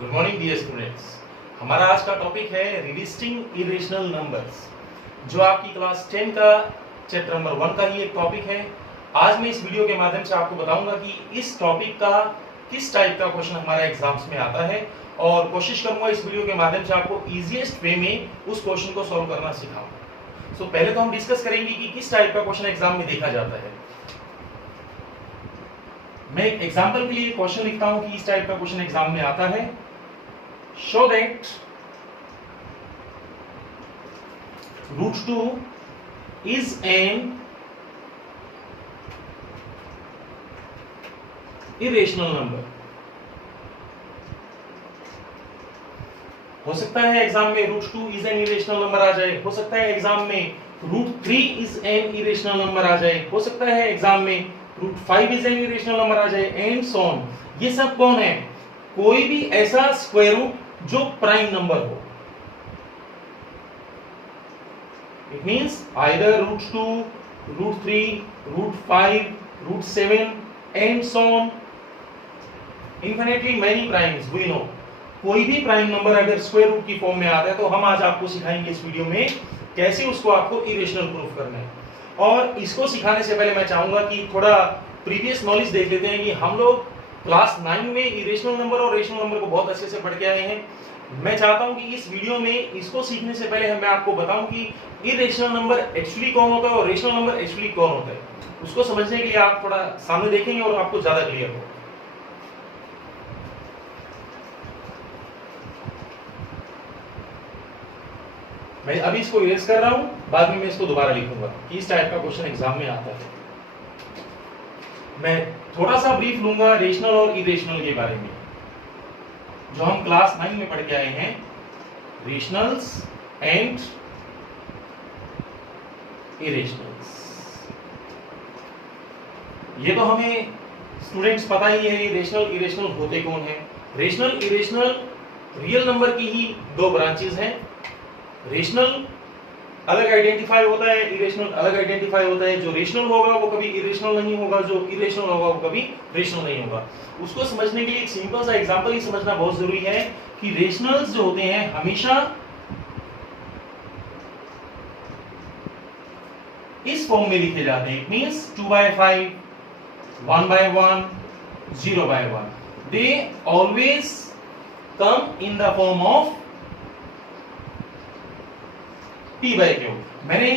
Good morning dear students. हमारा आज का टॉपिक है रिविजिटिंग इरेशनल नंबर्स, जो आपकी क्लास 10 का चैप्टर नंबर 1 का ही एक टॉपिक है। आज मैं इस वीडियो के माध्यम से आपको बताऊंगा कि इस टॉपिक का किस टाइप का क्वेश्चन हमारा एग्जाम्स में आता है, और कोशिश करूंगा इस वीडियो के माध्यम से आपको इजीएस्ट वे में उस क्वेश्चन को सॉल्व करना सिखाऊं। सो पहले तो हम डिस्कस करेंगे कि किस टाइप का क्वेश्चन एग्जाम में देखा जाता है। मैं एक एग्जांपल के लिए क्वेश्चन लिखता हूं कि इस टाइप का क्वेश्चन एग्जाम में आता है। Show that √2 is an irrational number। हो सकता है एग्जाम में √2 is an irrational number आ जाए, हो सकता है एग्जाम में √3 is an irrational number आ जाए, हो सकता है एग्जाम में √5 is an irrational number आ जाए, एंड सो ऑन। ये सब कौन है? कोई भी ऐसा स्क्वायर रूट जो प्राइम नंबर हो। It means either √2, √3, √5, √7 and so on, infinitely many primes we know. कोई भी प्राइम नंबर अगर स्क्वायर रूट की फॉर्म में आता है तो हम आज आपको सिखाएंगे इस वीडियो में कैसे उसको आपको इरेशनल प्रूफ करना है। और इसको सिखाने से पहले मैं चाहूंगा कि थोड़ा प्रीवियस नॉलेज देख लेते हैं कि हम लोग क्लास 9 में इरेशनल नंबर और रेशनल नंबर को बहुत अच्छे से पढ़ के आए हैं। मैं चाहता हूं कि इस वीडियो में इसको सीखने से पहले मैं आपको बताऊं कि इरेशनल नंबर एक्चुअली कौन होता है और रेशनल नंबर एक्चुअली कौन होता है। उसको समझने के लिए आप थोड़ा सामने देखेंगे और आपको ज्यादा क्लियर हो। मैं अभी इसको इरेज कर रहा हूं, बाद में मैं इसको दोबारा लिखूंगा कि इस टाइप का क्वेश्चन एग्जाम में आता है। मैं थोड़ा सा ब्रीफ लूंगा रेशनल और इरेशनल के बारे में, जो हम क्लास 9 में पढ़ के आए हैं, रेशनल्स एंड इरेशनल्स। ये तो हमें स्टूडेंट्स पता ही है रेशनल इरेशनल होते कौन है। रेशनल इरेशनल रियल नंबर की ही दो ब्रांचेस हैं। रेशनल अलग आइडेंटिफाई होता है, इरेशनल अलग आइडेंटिफाई होता है। जो रेशनल होगा वो कभी इरेशनल नहीं होगा, जो इरेशनल होगा वो कभी रेशनल नहीं होगा। उसको समझने के लिए एक सिंपल सा एग्जांपल ही समझना बहुत जरूरी है कि रेशनल्स जो होते हैं हमेशा इस फॉर्म में लिखे जाते हैं। It means 2/5, 1/1, 0/1। They always come in the form of p/q। मैंने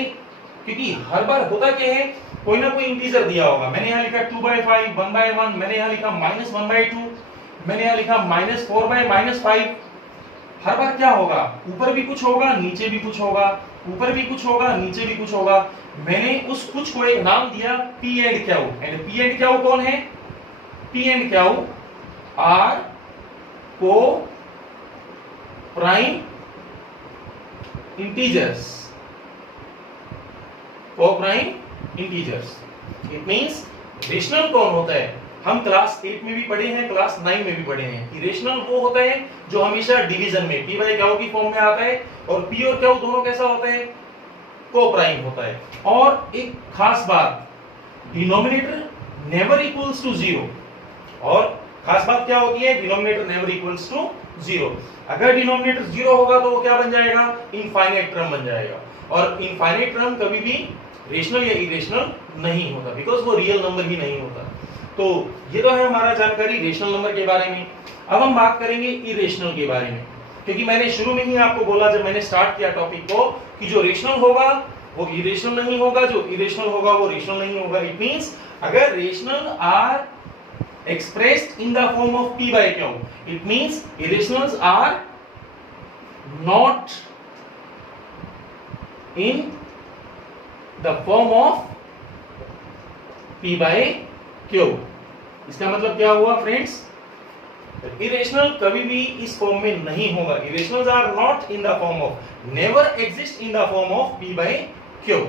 क्योंकि हर बार होता क्या है, कोई ना कोई इंटीजर दिया होगा। मैंने यहां लिखा 2/5, 1/1, मैंने यहां लिखा -1/2, मैंने यहां लिखा -4/-5। हर बार क्या होगा, ऊपर भी कुछ होगा नीचे भी कुछ होगा, ऊपर भी कुछ होगा नीचे भी कुछ होगा। मैंने उस कुछ को एक नाम दिया p and q। And p and q कौन है? p एंड q आर को prime integers, co-prime integers. It means rational कौन होता है? हम क्लास 8 में भी पढ़े हैं, क्लास 9 में भी पढ़े हैं कि रेशनल वो होता है जो हमेशा डिवीजन में p/q की फॉर्म में आता है, और p और q दोनों कैसा होता है? को-प्राइम होता है। और एक खास बात, डिनोमिनेटर नेवर इक्वल्स टू 0। और खास बात क्या होती है? Denominator never equals to 0। अगर डिनोमिनेटर 0 होगा तो वो क्या बन जाएगा? इनफाइनाइट टर्म बन जाएगा। और इनफाइनाइट टर्म कभी भी रेशनल या इरेशनल नहीं होता, बिकॉज वो रियल नंबर ही नहीं होता। तो ये तो है हमारा जानकारी रेशनल नंबर के बारे में। अब हम बात करेंगे इरेशनल के बारे में, क्योंकि मैंने शुरू में ही आपको बोला जब मैंने स्टार्ट किया टॉपिक को कि जो रेशनल होगा वो इरेशनल नहीं होगा, जो इरेशनल होगा वो रेशनल नहीं होगा। इट मींस अगर rational are expressed in the form of p/q, it means irrationals are not in the form of p/q। इसका मतलब क्या हुआ फ्रेंड्स? इरेशनल कभी भी इस फॉर्म में नहीं होगा। Irrationals are not in the form of, never exist in the form of p/q।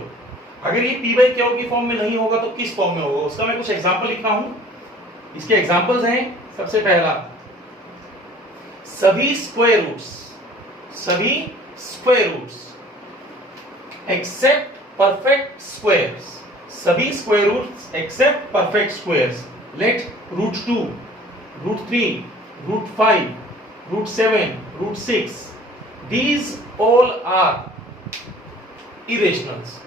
अगर ये p/q की फॉर्म में नहीं होगा तो किस फॉर्म में होगा? उसका मैं कुछ एग्जांपल लिखा हूं। इसके एग्जांपल्स हैं, सबसे पहला सभी square roots except perfect squares, सभी square roots except perfect squares. Let √2, √3, √5, √7, √6, these all are irrationals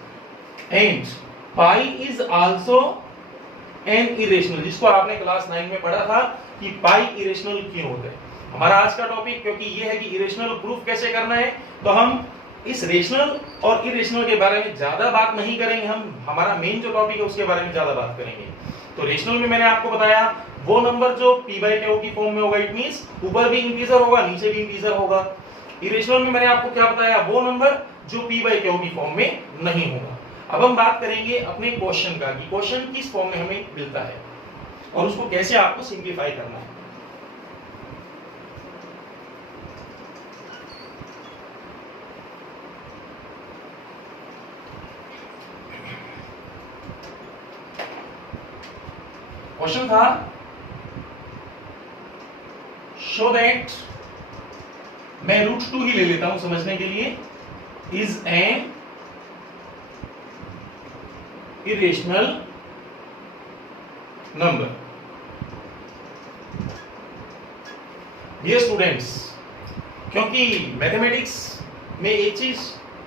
and pi is also an irrational, जिसको आपने क्लास 9 में पढ़ा था कि पाई इरेशनल क्यों होता है। हमारा आज का टॉपिक क्योंकि ये है कि इरेशनल प्रूफ कैसे करना है, तो हम इस रेशनल और इरेशनल के बारे में ज्यादा बात नहीं करेंगे, हम हमारा मेन जो टॉपिक है उसके बारे में ज्यादा बात करेंगे। तो रेशनल में मैंने आपको बताया वो नंबर जो p बाई क्यू की फॉर्म में होगा, इट मींस ऊपर भी इंटीजर होगा नीचे भी इंटीजर होगा। इरेशनल में मैंने आपको क्या बताया, वो नंबर जो p बाई क्यू की फॉर्म में नहीं होगा। अब हम बात करेंगे अपने क्वेश्चन का कि क्वेश्चन किस फॉर्म में हमें मिलता है और उसको कैसे आपको सिंप्लीफाई करना है। क्वेश्चन था शो दैट, मैं √2 ही ले लेता हूं समझने के लिए, is an irrational number. Dear students, क्योंकि मैथमेटिक्स में एक चीज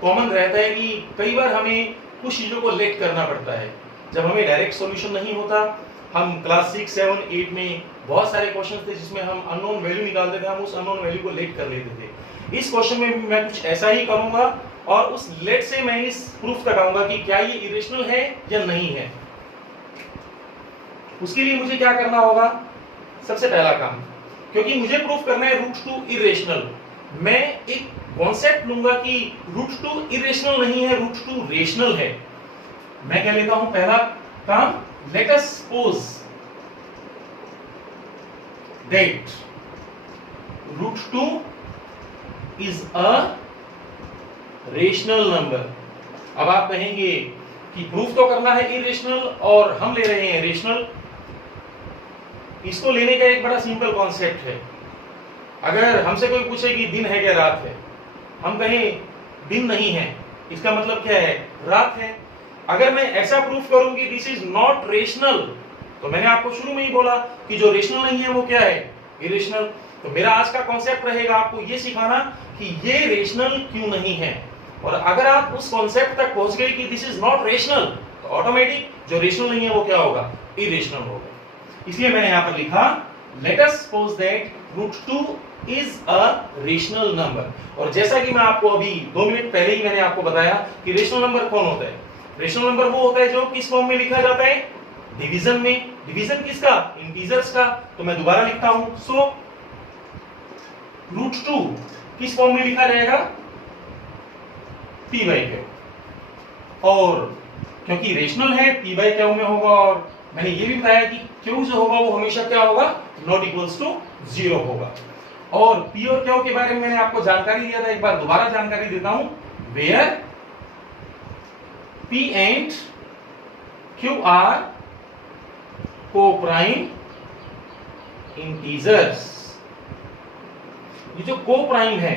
कॉमन रहता है कि कई बार हमें कुछ चीजों को लेट करना पड़ता है। जब हमें डायरेक्ट सॉल्यूशन नहीं होता, हम क्लास 6, 7, 8 में बहुत सारे क्वेश्चन थे जिसमें हम अननोन वैल्यू निकालते थे, हम उस अननोन वैल्यू को लेट कर लेते थे। इस क्वेश्चन में भी मैं कुछ ऐसा ही करूंगा और उस लेट से मैं इस प्रूफ तक आऊंगा कि क्या ये इरेशनल है या नहीं है। उसके लिए मुझे क्या करना होगा, सबसे पहला काम, क्योंकि मुझे प्रूफ करना है √2 इरेशनल, मैं एक कॉन्सेप्ट लूंगा कि √2 इरेशनल नहीं है, √2 रेशनल है। मैं क्या लेता हूं, पहला काम, let us suppose that √2 is a rational number। अब आप कहेंगे कि प्रूफ तो करना है इरेशनल और हम ले रहे हैं रेशनल। इसको लेने का एक बड़ा सिंपल कॉन्सेप्ट है। अगर हमसे कोई पूछे कि दिन है क्या रात है, हम कहें दिन नहीं है, इसका मतलब क्या है, रात है। अगर मैं ऐसा प्रूफ करूं कि दिस इज नॉट रेशनल, तो मैंने आपको शुरू में ही बोला कि जो रेशनल नहीं है वो क्या है, इरेशनल। तो मेरा आज का कॉन्सेप्ट रहेगा आपको ये सिखाना कि ये रेशनल क्यों नहीं है। और अगर आप उस कॉन्सेप्ट तक पहुंच गए कि दिस इज नॉट रेशनल, तो ऑटोमेटिक जो रेशनल नहीं है वो क्या होगा, इरेशनल होगा। इसलिए मैंने यहां पर लिखा late us suppose that √2 is a rational number. और जैसा कि मैं आपको अभी 2 मिनट पहले ही मैंने आपको बताया कि रेशनल नंबर कौन होता है। रेशनल नंबर वो होता है जो किस फॉर्म में लिखा जाता है, डिवीजन में। डिवीजन किसका, इंटीजर्स का। तो मैं दोबारा लिखता हूं, सो √2 किस फॉर्म में लिखा जाएगा, p बाई क्यू। और क्योंकि रेशनल है p बाई क्यू में होगा, और मैंने ये भी बताया कि q जो होगा वो हमेशा क्या होगा, नॉट इक्वल्स टू 0 होगा। और p और q के बारे में मैंने आपको जानकारी दिया था, एक बार दोबारा जानकारी देता हूं, where p and q are co-prime integers। ये जो co-prime है,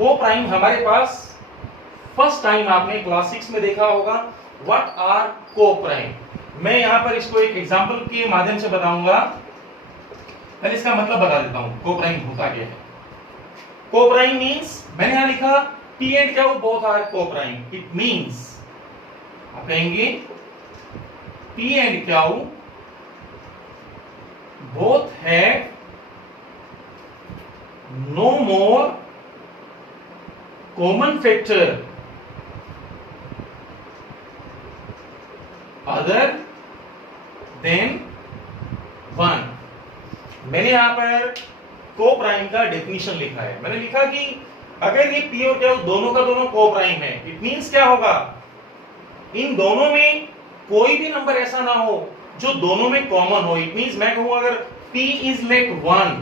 co-prime हमारे पास फर्स्ट टाइम आपने क्लास 6 में देखा होगा। व्हाट आर co-prime, मैं यहां पर इसको एक एग्जांपल के माध्यम से बताऊंगा। पहले इसका मतलब बता देता हूं co-prime होता क्या है। co-prime मींस, मैंने यहां लिखा p and q both are co-prime, it means आप कहेंगे p and q both have no more common factor other than 1। मैंने यहां पर को प्राइम का डेफिनेशन लिखा है। मैंने लिखा कि अगर ये p और q दोनों का दोनों को प्राइम है, इट मींस क्या होगा, इन दोनों में कोई भी नंबर ऐसा ना हो जो दोनों में कॉमन हो। इट मींस मैं कहूं अगर p is let 1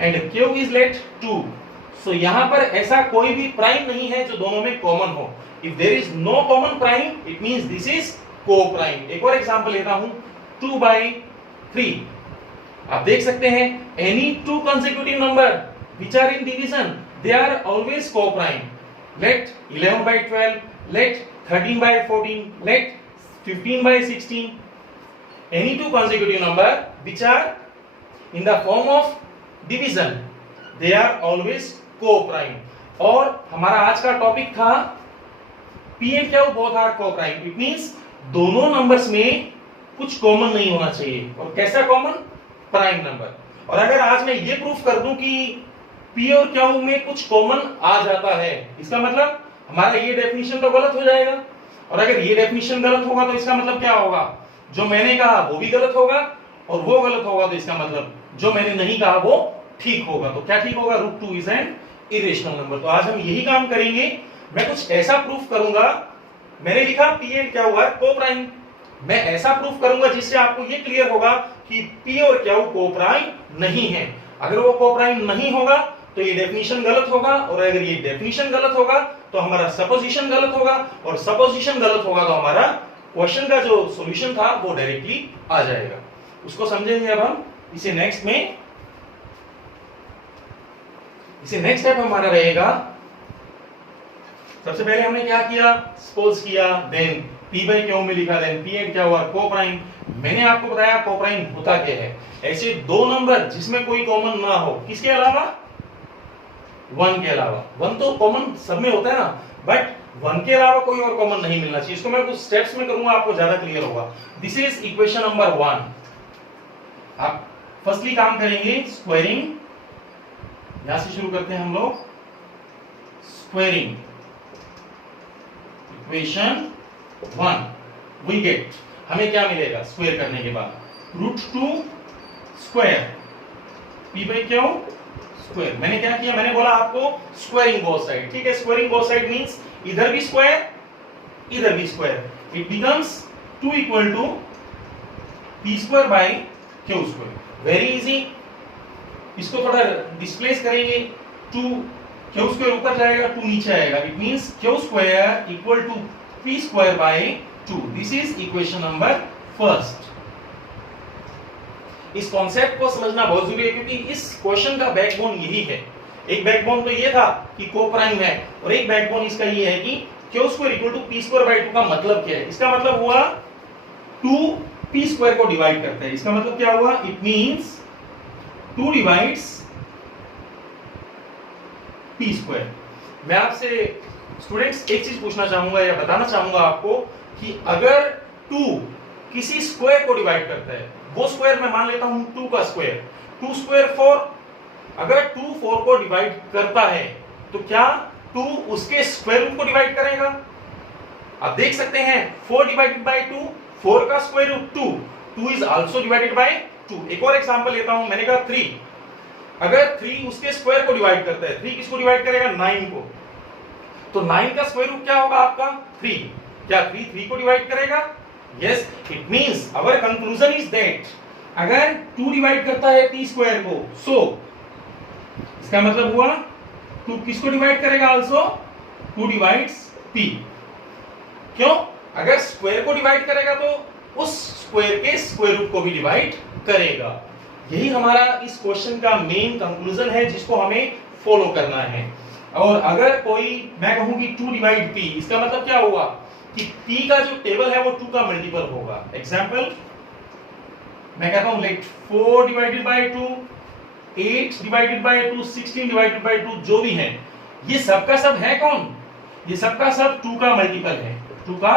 and q is let 2, so यहां पर ऐसा कोई भी प्राइम नहीं है जो दोनों में कॉमन हो। If there is no common prime, it means this is coprime. एक और एग्जांपल लेता हूं, 2/3। आप देख सकते हैं any two consecutive number which are in division, they are always coprime. Let 11/12, let 13/14, let 15/16, any two consecutive number which are in the form of division, they are always coprime. और हमारा आज का topic था P and Q both are coprime. It means दोनों numbers में कुछ common नहीं होना चाहिए। और कैसा कॉमन? Prime number. और अगर आज मैं ये प्रूफ कर दूं कि पी और क्यू में कुछ कॉमन आ जाता है, इसका मतलब हमारा ये डेफिनेशन तो गलत हो जाएगा। और अगर ये डेफिनेशन गलत होगा तो इसका मतलब क्या होगा? जो मैंने कहा वो भी गलत होगा, और वो गलत होगा तो इसका मतलब जो मैंने नहीं कहा वो ठीक होगा। तो क्या ठीक होगा? √2 इज एन इरेशनल नंबर। तो आज हम यही काम करेंगे। मैं कुछ ऐसा प्रूफ करूंगा, मैंने लिखा पी एंड क्यू आर को प्राइम, मैं ऐसा प्रूफ करूंगा जिससे आपको ये क्लियर होगा कि पी और क्यू को प्राइम नहीं है। अगर वो को प्राइम नहीं होगा तो ये डेफिनेशन गलत होगा, और अगर ये डेफिनेशन गलत होगा तो हमारा सपोजिशन गलत होगा, और सपोजिशन गलत होगा तो हमारा क्वेश्चन का जो सॉल्यूशन था वो डायरेक्टली आ जाएगा। उसको समझेंगे अब हम। इसे नेक्स्ट स्टेप हमारा रहेगा। सबसे पहले हमने क्या किया? सपोज किया, देन पी बाई क्यू में लिखा, then P and Q are coprime. मैंने आपको बताया को प्राइम होता क्या है। ऐसे दो नंबर जिसमें कोई कॉमन ना हो, किसके अलावा? 1 के अलावा। 1 तो कॉमन सब में होता है ना, बट 1 के अलावा कोई और कॉमन नहीं मिलना चाहिए। इसको मैं कुछ स्टेप्स में करूंगा, आपको ज्यादा क्लियर होगा। This is equation number 1। आप फर्स्टली काम करेंगे स्क्वायरिंग। यहां से शुरू करते हैं हम लोग। स्क्वायरिंग इक्वेशन 1 वी गेट, हमें क्या मिलेगा स्क्वायर करने के बाद? √2 square P by Q square. मैंने क्या किया? मैंने बोला आपको स्क्वायरिंग बोथ साइड। ठीक है, स्क्वायरिंग बोथ साइड मींस इधर भी स्क्वायर इधर भी square. It becomes 2 equal to P square by Q square. Very easy. इसको थोड़ा डिस्प्लेस करेंगे, 2 क्यू स्क्वायर ऊपर जाएगा, 2 नीचे आएगा। It means Q square equal to P square by 2। This is equation number first. इस कॉन्सेप्ट को समझना बहुत जरूरी है, क्योंकि इस क्वेश्चन का बैकबोन यही है। एक बैकबोन तो ये था कि को प्राइम है, और एक बैकबोन इसका ये है कि Q square equal to P square by 2 का मतलब क्या है? इसका मतलब हुआ 2 पी स्क्वायर को डिवाइड करता है। इसका मतलब क्या हुआ? It means 2 divides P square. मैं आपसे स्टूडेंट्स एक चीज पूछना चाहूंगा या बताना चाहूंगा आपको कि अगर 2 किसी स्क्वायर को डिवाइड करता है, वो स्क्वायर मैं मान लेता हूं 2 का स्क्वायर, 2 स्क्वायर 4, अगर 2 4 को डिवाइड करता है तो क्या 2 उसके स्क्वायर रूट को डिवाइड करेगा? आप देख सकते हैं 4 डिवाइडेड बाय 2, 4 का square root 2, 2 is also divided by 2। एक और एग्जांपल लेता हूं, मैंने कहा 3, अगर 3 उसके स्क्वायर को डिवाइड करता है, 3 किसको डिवाइड करेगा? 9 को। तो 9 का स्क्वायर रूट क्या होगा आपका? 3। क्या 3 को डिवाइड करेगा? Yes. It means our conclusion is that अगर 2 डिवाइड करता है p स्क्वायर को, सो इसका मतलब हुआ 2 किसको डिवाइड करेगा? Also 2 divides p। क्यों? अगर स्क्वायर को डिवाइड करेगा तो उस स्क्वायर के स्क्वायर रूट को भी डिवाइड करेगा। यही हमारा इस क्वेश्चन का मेन कंक्लूजन है, जिसको हमें फॉलो करना है। और अगर कोई मैं कहूं कि 2 डिवाइड p, इसका मतलब क्या हुआ कि p का जो टेबल है वो 2 का मल्टीपल होगा। एग्जांपल मैं कहता हूं let 4 divided by 2, 8 divided by 2, 16 divided by 2, जो भी है ये सब का सब है कौन? ये सब का सब 2 का मल्टीपल है, 2 का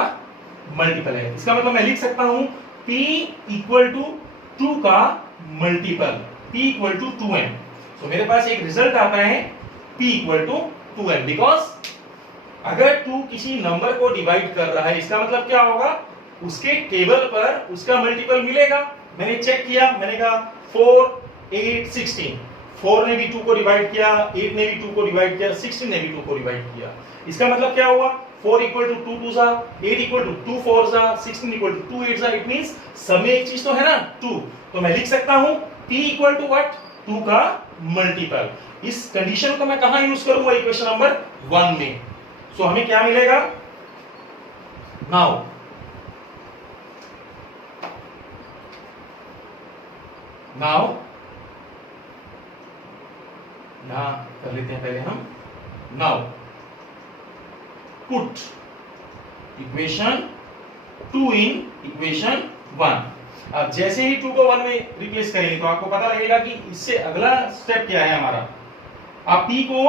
मल्टीपल है। इसका मतलब मैं लिख सकता हूं p इक्वल टू 2 का multiple, p equal to 2n। तो मेरे पास एक रिजल्ट आता है p equal to 2n, because अगर 2 किसी नंबर को डिवाइड कर रहा है, इसका मतलब क्या होगा? उसके टेबल पर उसका मल्टीपल मिलेगा। मैंने चेक किया, मैंने कहा 4, 8, 16, 4 ने भी 2 को डिवाइड किया, 8 ने भी 2 को डिवाइड किया, 16 ने भी 2 को डिवाइड किया। इसका मतलब क्या हुआ? 4 इक्वल टू 2 2 जा, 8 इक्वल टू 2 4 जा, 16 इक्वल टू 2 8 जा। इट मींस सब में एक चीज तो है ना 2। तो मैं लिख सकता हूं p इक्वल टू व्हाट? 2 का मल्टीपल। इस कंडीशन को मैं कहां यूज करूंगा? इक्वेशन नंबर 1 में। सो हमें क्या मिलेगा? नाउ यहां कर लेते हैं पहले हम। Now put equation 2 in equation 1। अब जैसे ही 2 को 1 में रिप्लेस करेंगे तो आपको पता लगेगा कि इससे अगला स्टेप क्या है हमारा। आप p को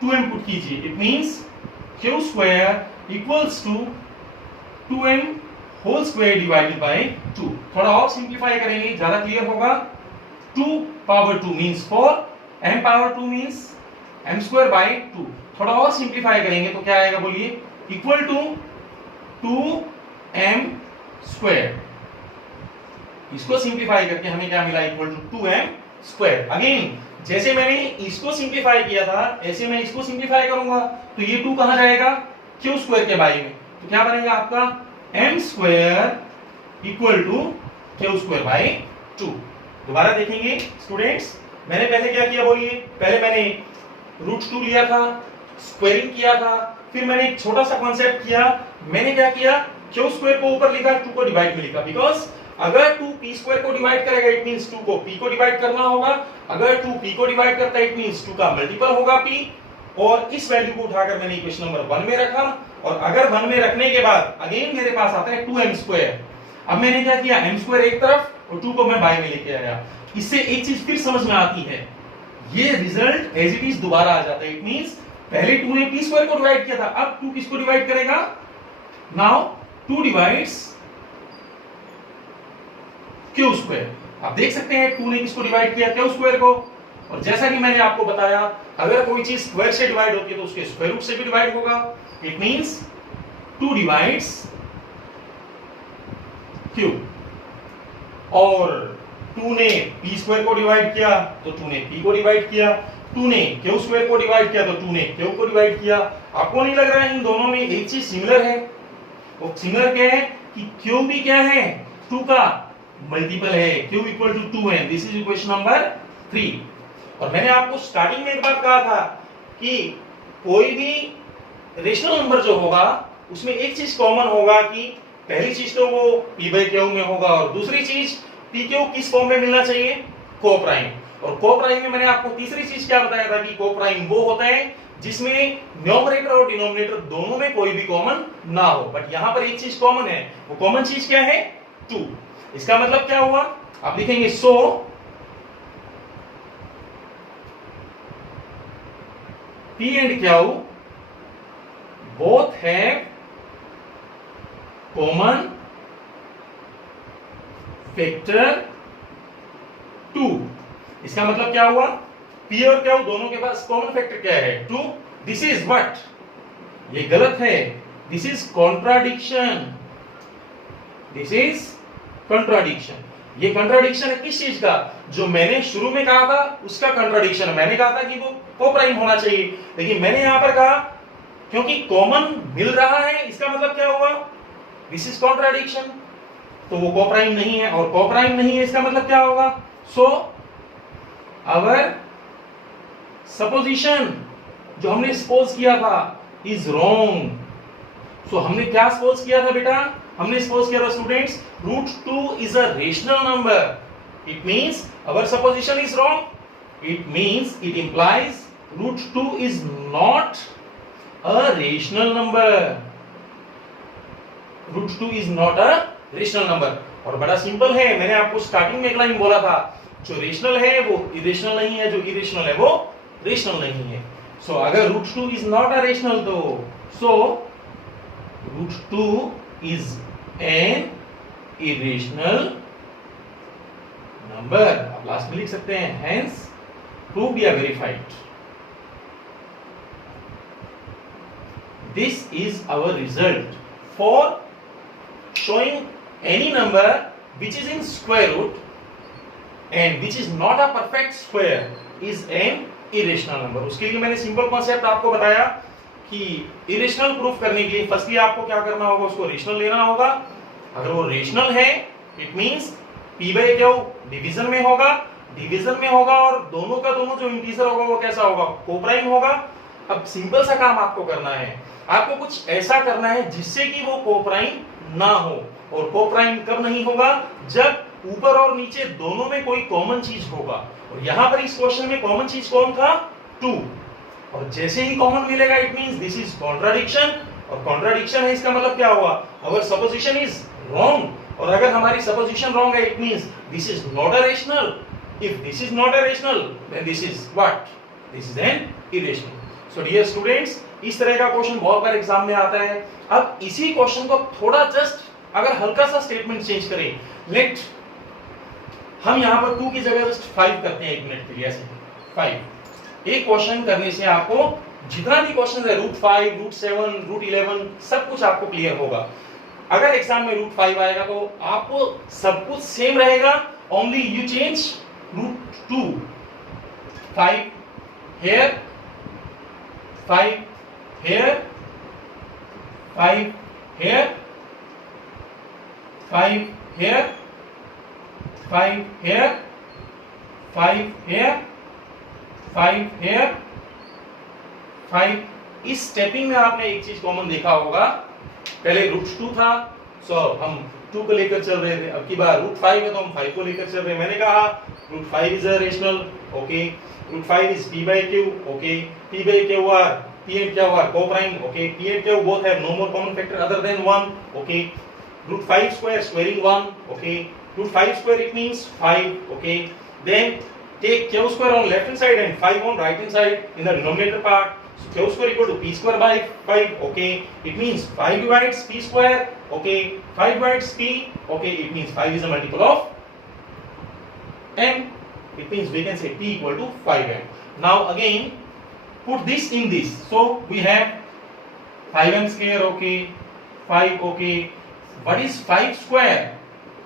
2m पुट कीजिए, it means q square equals to 2m whole square divided by 2। थोड़ा और सिंपलीफाई करेंगे, ज्यादा क्लियर होगा। 2 power 2 means 4, m power 2 means m square by 2। थोड़ा और सिंपलीफाई करेंगे तो क्या आएगा बोलिए, इक्वल टू 2m स्क्वायर। इसको सिंपलीफाई करके हमें क्या मिला, equal to 2m square. Again जैसे मैंने इसको सिंपलीफाई किया था ऐसे मैं इसको सिंपलीफाई करूंगा, तो ये 2 कहां जाएगा, q स्क्वायर के बाई में, तो क्या बनेगा आपका m square equal to q square by 2। दोबारा देखेंगे स्टूडेंट्स, मैंने पहले क्या किया बोलिए, पहले मैंने √2 लिया था, स्क्वायरिंग किया था, फिर मैंने एक छोटा सा कॉन्सेप्ट किया, मैंने क्या किया, q स्क्वायर को ऊपर लिखा, 2 को डिवाइड में लिखा, बिकॉज अगर 2 p स्क्वायर को डिवाइड करेगा इट मींस 2 को p को डिवाइड करना होगा, अगर 2 p को डिवाइड करता है इट मींस 2 का मल्टीपल होगा p, और इस वैल्यू को उठाकर मैंने इक्वेशन नंबर 1 में रखा, और अगर 1 में रखने के बाद अगेन मेरे पास आता है 2m स्क्वायर। अब मैंने क्या किया, m स्क्वायर एक तरफ और 2 को मैं बाई में लेके आया। इससे एक चीज फिर समझ में आती है, ये रिजल्ट एज इट इज दोबारा आ जाता है। इट मींस पहले 2 ने p स्क्वायर को डिवाइड किया था, अब 2 किसको डिवाइड करेगा, नाउ 2 डिवाइड्स q स्क्वायर। आप देख सकते हैं 2 ने किसको डिवाइड किया, q स्क्वायर को। और जैसा कि मैंने आपको बताया, अगर कोई चीज स्क्वायर से डिवाइड होती है तो उसके स्क्वायर रूट से भी डिवाइड होगा। इट मींस 2 डिवाइड्स q, और 2 ने p स्क्वायर को डिवाइड किया तो 2 ने p को डिवाइड किया, 2 ने q स्क्वायर को डिवाइड किया तो 2 ने q को डिवाइड किया। आपको नहीं लग रहा है इन दोनों में एक चीज सिमिलर है? वो सिमिलर क्या है कि q भी क्या है, 2 का मल्टीपल है, q इक्वल टू 2 है। This is equation number 3। और मैंने आपको स्टार्टिंग में एक बात कहा था कि कोई भी रेशनल नंबर जो होगा उसमें एक चीज कॉमन होगा कि पहली चीज तो वो p बाई q में होगा, और दूसरी चीज p q किस फॉर्म में मिलना चाहिए, कोप्राइम। और कोप्राइम में मैंने आपको तीसरी चीज क्या बताया था कि कोप्राइम वो होता है जिसमें न्यूमरेटर और डिनोमिनेटर दोनों में कोई भी कॉमन ना हो। बट यहां पर एक चीज कॉमन है, वो कॉमन चीज क्या है, 2। इसका मतलब क्या हुआ, आप लिखेंगे सो p and q both have common factor 2। इसका मतलब क्या हुआ, p और q दोनों के पास कॉमन फैक्टर क्या है, 2। दिस इज व्हाट, ये गलत है, this is contradiction, this is contradiction. ये कंट्राडिक्शन है किस चीज का, जो मैंने शुरू में कहा था उसका कंट्राडिक्शन है। मैंने कहा था कि वो कोप्राइम होना चाहिए, लेकिन मैंने यहां पर कहा क्योंकि कॉमन मिल रहा है, इसका मतलब क्या हुआ, दिस इज कॉन्ट्राडिक्शन, तो वो कोप्राइम नहीं है। और कोप्राइम नहीं है इसका मतलब क्या होगा, सो आवर सपोजिशन जो हमने सपोज किया था इज रॉन्ग। सो हमने क्या सपोज किया था बेटा, हमने सपोज किया था students √2 is a rational number. It means our supposition is wrong, it means it implies √2 is not a rational number, √2 is not a rational number. और बड़ा सिंपल है, मैंने आपको स्टार्टिंग में एक लाइन बोला था, जो रेशनल है वो इरेशनल नहीं है, जो इरेशनल है वो रेशनल नहीं है। सो अगर √2 इज नॉट अ रेशनल तो so √2 is an irrational number. आप लास्ट में लिख सकते हैं हेंस प्रूव्ड या verified. This is our result for showing any number which is in square root and which is not a perfect square is an irrational number। उसके लिए मैंने simple concept आपको बताया कि इरेशनल प्रूफ करने के लिए फर्स्टली आपको क्या करना होगा, उसको रेशनल लेना होगा। अगर वो रेशनल है it means p by q division में होगा, डिवीजन में होगा, और दोनों का दोनों जो इंटीजर होगा वो कैसा होगा, कोप्राइम होगा। अब सिंपल सा काम आपको करना है, आपको कुछ ऐसा करना है जिससे कि वो कोप्राइम ना हो। और कोप्राइम कब नहीं होगा, जब ऊपर और नीचे दोनों में कोई कॉमन चीज होगा। और यहां पर इस क्वेश्चन में कॉमन चीज कौन था, 2। और जैसे ही कॉमन मिलेगा it means this is contradiction, और कॉन्ट्राडिक्शन है इसका मतलब क्या हुआ, अवर सपोजिशन इज रॉन्ग, और अगर हमारी सपोजिशन रॉन्ग है, it means this is not a rational. If this is not a rational, then this is what? This is an irrational. So dear students, इस तरह का क्वेश्चन बहुत बार एग्जाम में आता है. अब इसी क्वेश्चन को थोड़ा जस्ट अगर हल्का सा स्टेटमेंट चेंज करें, लेट हम यहां पर 2 की जगह जस्ट 5 करते हैं 1 मिनट के लिए. ऐसे 5 एक क्वेश्चन करने से आपको जितना भी क्वेश्चन है √5, √7, √11 सब कुछ आपको क्लियर होगा. अगर एग्जाम में √5 आएगा तो आपको सब कुछ सेम रहेगा, only you change √2. 5 here, 5 here, 5 here, 5 here, 5 here, 5 here, 5 here, 5. इस स्टेपिंग में आपने एक चीज कॉमन देखा होगा, पहले √2 था, सो हम 2 को लेकर चल रहे थे. अब की बार √5 है तो हम 5 को लेकर चल रहे हैं. मैंने कहा √5 is a rational, okay. √5 is p by q, okay. p by q are p and q are co-prime, okay. p and q both have no more common factor other than 1, okay. √5 square squaring 1, okay. √5 square it means 5, okay. Then take q square on left hand side and 5 on right hand side in the denominator part. So q square equal to p square by 5, okay. It means 5 divides p square, okay. 5 divides p, okay. It means 5 is a multiple of m. It means we can say p equal to 5m. Now again put this in this. So we have 5m square, okay. 5, okay. What is 5 square?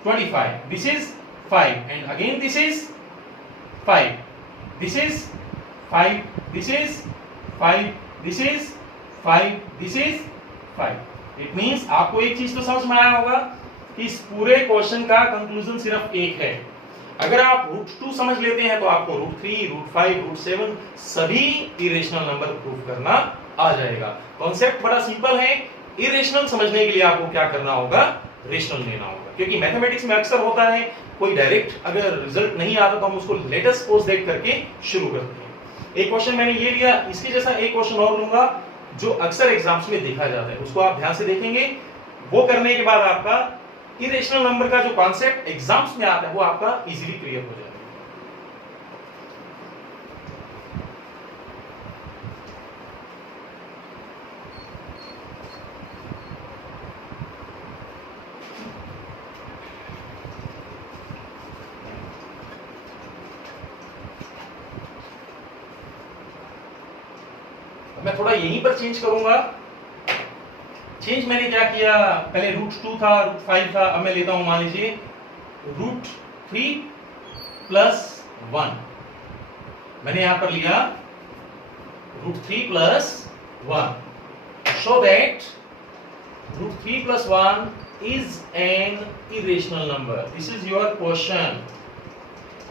25. This is 5 and again this is 5. This is 5. This is 5. This is 5. This is 5. It means आपको एक चीज तो समझ में आया होगा कि इस पूरे क्वेश्चन का कंक्लूजन सिर्फ एक है. अगर आप √2 समझ लेते हैं तो आपको √3, √5, √7 सभी इरेशनल नंबर प्रूव करना आ जाएगा. कॉन्सेप्ट बड़ा सिंपल है. इरेशनल समझने के लिए आपको क्या करना होगा? रेशनल लेना होगा. क्योंकि मैथमेटिक्स में अक्सर होता है कोई डायरेक्ट अगर रिजल्ट नहीं आता तो हम उसको लेटेस्ट पोस्ट देख करके शुरू करते हैं. एक क्वेश्चन मैंने ये लिया, इसके जैसा एक क्वेश्चन और लूंगा जो अक्सर एग्जाम्स में देखा जाता है, उसको आप ध्यान से देखेंगे. वो करने के बाद आपका इरेशनल नंबर का जो कॉन्सेप्ट एग्जाम्स में आता है वो आपका इजीली क्लियर हो जाएगा. मैं थोड़ा यहीं पर चेंज करूंगा. चेंज मैंने क्या किया, पहले √2 था, √5 था, अब मैं लेता हूं मान लीजिए √3 प्लस 1. मैंने यहां पर लिया √3 plus 1. Show that √3 plus 1 is an irrational number. This is your question.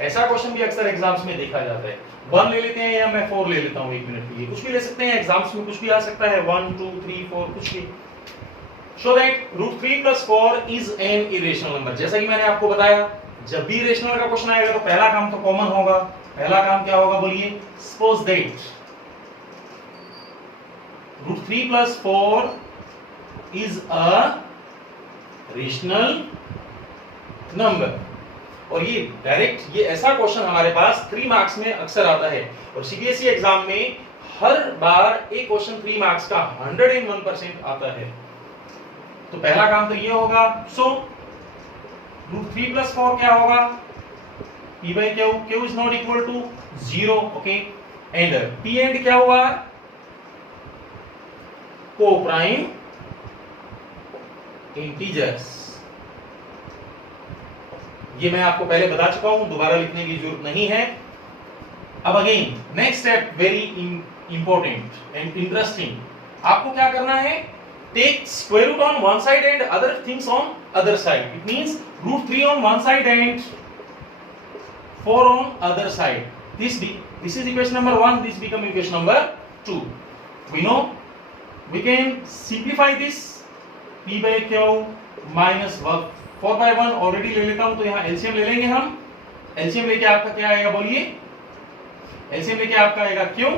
ऐसा क्वेश्चन भी अक्सर एग्जाम्स में देखा जाता है. 1 ले लेते हैं या मैं 4 ले लेता हूं 1 मिनट के लिए, कुछ भी ले सकते हैं. एग्जाम्स में कुछ भी आ सकता है, 1, 2, 3, 4 कुछ भी. Show that √3 plus 4 is an irrational number. जैसा कि मैंने आपको बताया, जब भी इरेशनल का क्वेश्चन आएगा तो पहला काम तो कॉमन होगा. पहला काम क्या होगा बोलिए? Suppose that √3 plus 4 is a rational number. और ये डायरेक्ट ये ऐसा क्वेश्चन हमारे पास 3 मार्क्स में अक्सर आता है और सीबीएसई एग्जाम में हर बार एक क्वेश्चन 3 मार्क्स का 101% आता है. तो पहला काम तो ये होगा. सो √3 plus 4 क्या होगा? p by q. q is not equal to 0, okay. And p and क्या हुआ? Co-prime integers. ये मैं आपको पहले बता चुका हूं, दोबारा लिखने की जरूरत नहीं है. अब again next step very important and interesting. आपको क्या करना है? Take square root on one side and other things on other side. It means √3 on one side and 4 on other side. This is equation number 1. This become equation number 2. We know we can simplify this. p by q minus 4 by 1 already ले लेता हूं तो यहाँ LCM ले लेंगे हम. LCM लेके आपका क्या आएगा बोलिए? एलसीएम लेके आपका आएगा q.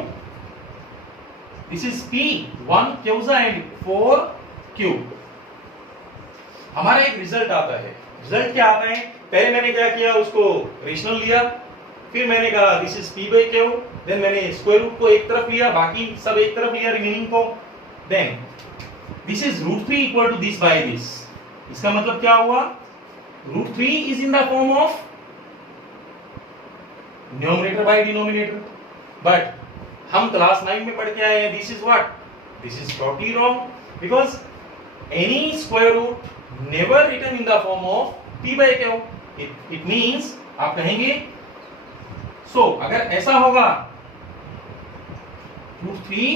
This is p 1 q and 4 q. हमारा एक रिजल्ट आता है रिजल्ट क्या आता है, पहले मैंने क्या किया, उसको रेशनल लिया, फिर मैंने कहा this is p by Q, then मैंने स्क्वायर रूट को एक तरफ लिया, बाकी सब एक तरफ लिया रिमेनिंग को, then this is √3 equal to this by this. इसका मतलब क्या हुआ, √3 is in the form of numerator by denominator, but हम क्लास 9 में पढ़ के आए हैं this is what, this is totally wrong, because any square root never written in the form of p by Q. It means आप कहेंगे सो अगर ऐसा होगा √3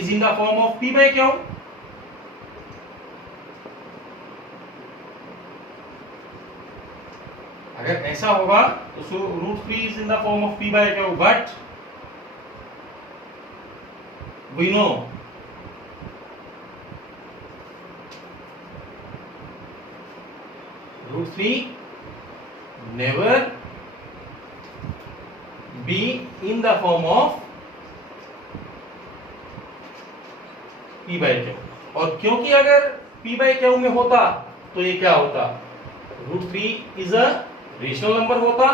is in the form of p by q, अगर ऐसा होगा तो √3 is in the form of p by q, but we know √3 never be in the form of p by q, और क्योंकि अगर p by q में होता तो ये क्या होता, √3 इज अ रेशनल नंबर होता,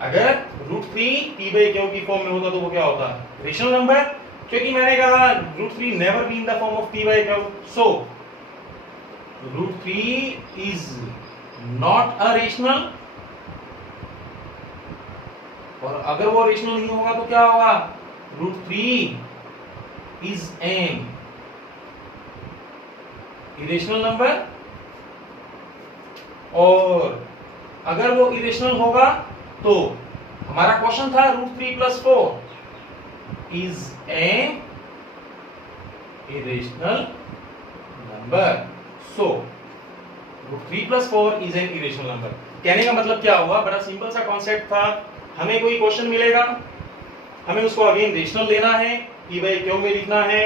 अगर √3 p by q की फॉर्म में होता तो वो क्या होता, रेशनल नंबर, क्योंकि मैंने कहा √3 never be in the form of p by q, so √3 is not a rational, और अगर वो रेशनल नहीं होगा तो क्या होगा, √3 is an irrational number, और अगर वो irrational होगा तो हमारा क्वेश्चन था √3 plus 4 is an irrational number, so √3 plus 4 is an irrational number। कहने का मतलब क्या हुआ, बड़ा सिंपल सा कॉन्सेप्ट था, हमें कोई क्वेश्चन मिलेगा, हमें उसको अगेन रेशनल लेना है, p बाई क्यू में लिखना है,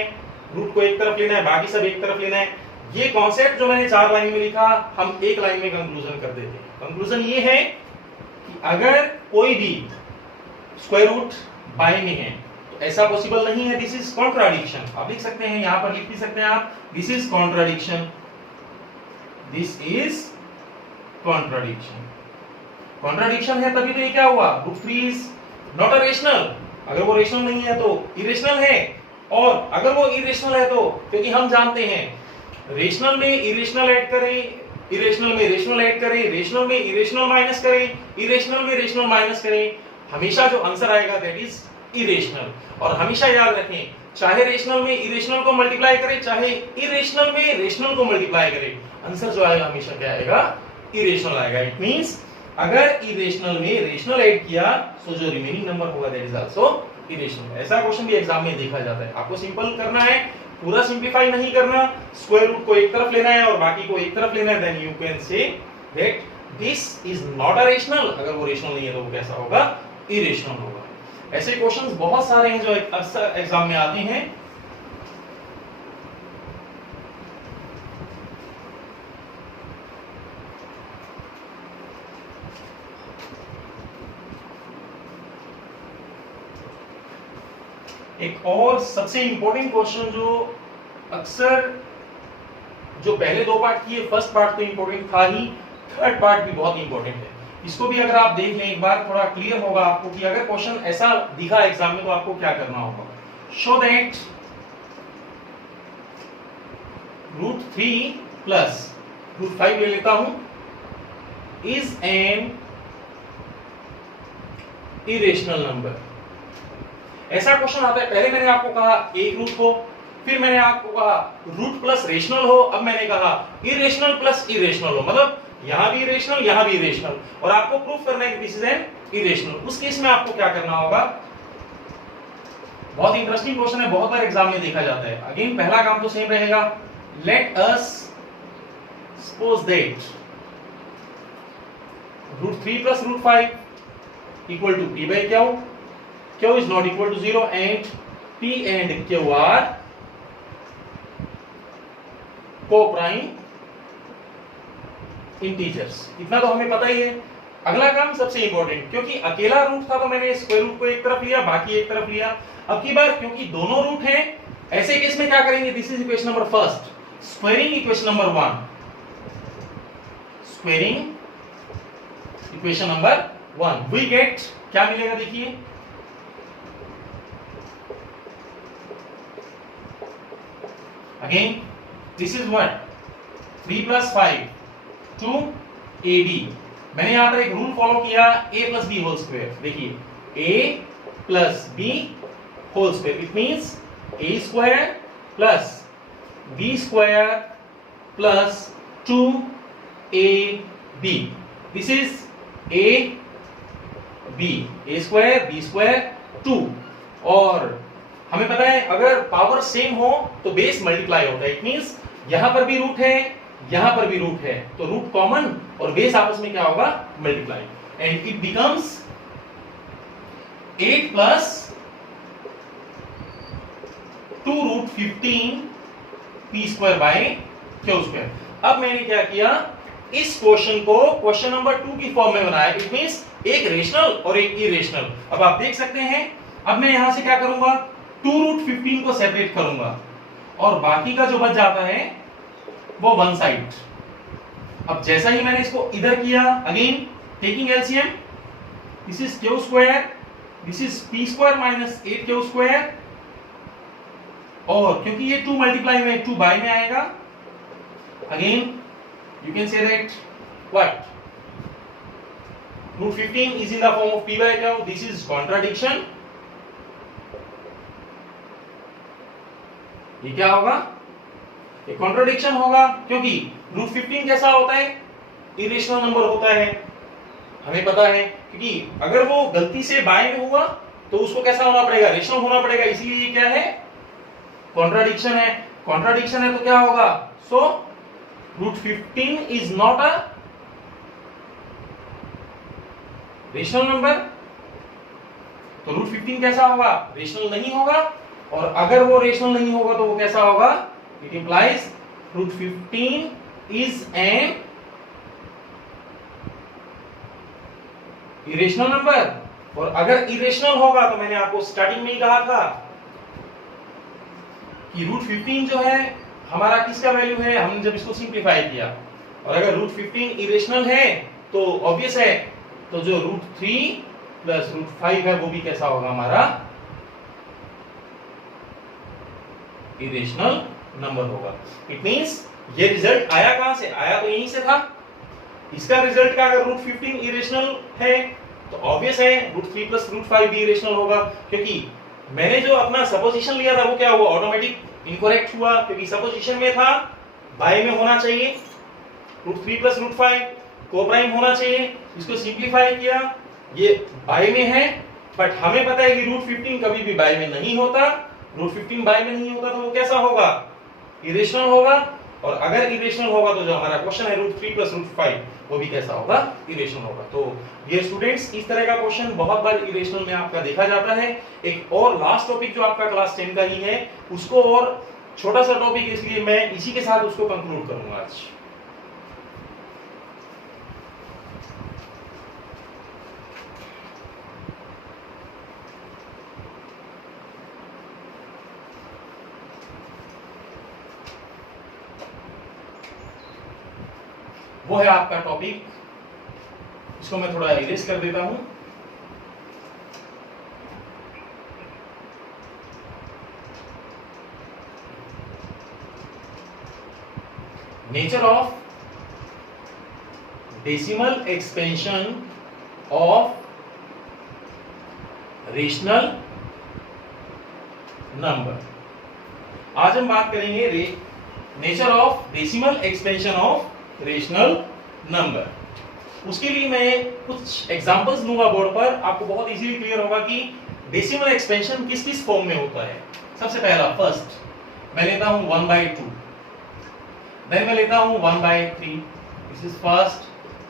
रूट को एक तरफ लेना है, बाकी सब एक तरफ लेना है। ये कॉन्सेप्ट जो मैंने 4 लाइन में लिखा, हम एक लाइन में कंक्लूजन कर देते हैं। कंक्लूजन ये है कि अगर कोई भी स्क्वायर रूट बाय में है तो ऐसा पॉसिबल नहीं है, दिस इज कॉन्ट्राडिक्शन। आप लिख सकते हैं, यहां पर लिख भी सकते हैं आप, this is contradiction, this is contradiction. Contradiction है तभी तो ये क्या हुआ, √3 इज नॉट अ रेशनल, अगर वो रेशनल नहीं है तो इरेशनल है, और अगर वो इरेशनल है तो, क्योंकि हम जानते हैं रेशनल में इरेशनल ऐड करें, इरेशनल में रेशनल ऐड करें, रेशनल में इरेशनल माइनस करें, इरेशनल में रेशनल माइनस करें, हमेशा जो आंसर आएगा दैट इज इरेशनल। और हमेशा याद रखें, चाहे रेशनल में इरेशनल को मल्टीप्लाई करें, चाहे इरेशनल में रेशनल को मल्टीप्लाई करें, आंसर जो आएगा हमेशा क्या आएगा, इरेशनल आएगा। इट मींस अगर इरेशनल में रेशनल ऐड किया तो जो रिमेनिंग नंबर होगा दैट इज आल्सो इरेशनल। ऐसा क्वेश्चन भी एग्जाम में देखा जाता है। आपको सिंपल करना है, पूरा सिंपलीफाई नहीं करना, स्क्वायर रूट को एक तरफ लेना है और बाकी को एक तरफ लेना है, then you can say that this is not a rational. अगर वो रेशनल नहीं है तो वो कैसा होगा, इरेशनल होगा। ऐसे क्वेश्चंस बहुत सारे हैं जो अक्सर एग्जाम में आते हैं। एक और सबसे इंपॉर्टेंट क्वेश्चन जो अक्सर, जो पहले 2 पार्ट किए, फर्स्ट पार्ट तो इंपॉर्टेंट था ही, थर्ड पार्ट भी बहुत इंपॉर्टेंट है। इसको भी अगर आप देख लें एक बार, थोड़ा क्लियर होगा आपको कि अगर क्वेश्चन ऐसा दिखा एग्जाम में तो आपको क्या करना होगा। शो दैट √3 प्लस √5 ले लेता हूं इज एन इरेशनल नंबर। ऐसा क्वेश्चन आता है, पहले मैंने आपको कहा एक रूट हो, फिर मैंने आपको कहा रूट प्लस रेशनल हो, अब मैंने कहा इरेशनल प्लस इरेशनल हो, मतलब यहां भी इरेशनल यहां भी इरेशनल, और आपको प्रूफ करना है कि दिस इज एन इरेशनल। उस केस में आपको क्या करना होगा, बहुत इंटरेस्टिंग क्वेश्चन है, बहुत बार एग्जाम में देखा जाता है। अगेन पहला काम तो सेम रहेगा, let us suppose that √3 plus √5 equal to p by Q, Q is not equal to 0 and P and Q are co-prime integers। इतना तो हमें पता ही है। अगला काम सबसे इंपॉर्टेंट, क्योंकि अकेला रूट था तो मैंने स्क्वायर रूट को एक तरफ लिया, बाकी एक तरफ लिया। अब की बार क्योंकि दोनों रूट हैं ऐसे केस में क्या करेंगे, this is equation number first, squaring equation number 1, squaring equation number 1 we get क्या मिलेगा, देखिए again this is what 3 + 5 2ab। मैंने यहां पर एक रूल फॉलो किया, a + b होल स्क्वायर। देखिए a + b whole square, it means a square plus b square plus 2ab। This is a square b square 2। और हमें पता है अगर पावर सेम हो तो बेस मल्टीप्लाई होता है, इट मींस यहां पर भी रूट है, यहां पर भी रूट है, तो रूट कॉमन और बेस आपस में क्या होगा, multiply, and it becomes 8 + 2√15 p²/q²। अब मैंने क्या किया, इस क्वेश्चन को क्वेश्चन नंबर 2 की फॉर्म में बनाया, इट मींस एक रेशनल और एक इरेशनल। अब आप देख सकते हैं, अब मैं यहां से क्या करूंगा, 2√15 को सेपरेट करूंगा और बाकी का जो बच जाता है वो वन साइड। अब जैसा ही मैंने इसको इधर किया, again taking LCM, this is q², this is p² - 8q², और क्योंकि ये 2 मल्टीप्लाई में 2 बाय में आएगा, again you can say that what √15 is in the form of p/q, this is contradiction। ये क्या होगा, ये कॉन्ट्रडिक्शन होगा, क्योंकि √15 कैसा होता है, इरेशनल नंबर होता है, हमें पता है, क्योंकि अगर वो गलती से बाय में हुआ तो उसको कैसा होना पड़ेगा, रेशनल होना पड़ेगा, इसीलिए ये क्या है, कॉन्ट्रडिक्शन है। कॉन्ट्रडिक्शन है तो क्या होगा, सो √15 is not a rational number, तो √15 कैसा होगा, रेशनल नहीं होगा, और अगर वो रेशनल नहीं होगा तो वो कैसा होगा, it implies √15 is an irrational number. और अगर इरेशनल होगा तो मैंने आपको स्टार्टिंग में ही कहा था कि √15 जो है हमारा किसका वैल्यू है, हमने जब इसको सिंप्लीफाई किया, और अगर √15 इरेशनल है तो ऑब्वियस है, तो जो √3 + √5 है वो भी कैसा होगा, हमारा इरेशनल नंबर होगा। इट मींस ये रिजल्ट आया कहां से, आया तो यहीं से था। इसका रिजल्ट का अगर √15 इरेशनल है तो ऑब्वियस है √3 + √5 भी इरेशनल होगा, क्योंकि मैंने जो अपना सपोजिशन लिया था वो क्या हुआ, ऑटोमेटिक इनकरेक्ट हुआ, क्योंकि सपोजिशन में था बाय में होना चाहिए, √3 + √5 को-प्राइम होना चाहिए, इसको सिंप्लीफाई किया, ये बाय में है, बट हमें पता है कि √15 कभी भी बाय में नहीं होता, √15 बाय में नहीं होता तो वो कैसा होगा, इरेशनल होगा, और अगर इरेशनल होगा तो जो हमारा क्वेश्चन है √3 + √5 वो भी कैसा होगा, इरेशनल होगा। तो डियर स्टूडेंट्स, इस तरह का क्वेश्चन बहुत बार इरेशनल में आपका देखा जाता है। एक और लास्ट टॉपिक जो आपका क्लास 10 का ही है, उसको और छोटा सा टॉपिक, इसलिए मैं इसी के साथ उसको कंक्लूड करूंगा आज। वो है आपका टॉपिक, इसको मैं थोड़ा इरेज कर देता हूं। Nature of decimal expansion of rational number. आज हम बात करेंगे nature of decimal expansion of rational number. उसके लिए मैं कुछ एग्जांपल्स दूंगा बोर्ड पर, आपको बहुत इजीली क्लियर होगा कि डेसिमल एक्सपेंशन किस किस फॉर्म में होता है। सबसे पहला, फर्स्ट मैं लेता हूं 1/2, देन मैं लेता हूं 1/3, this is first,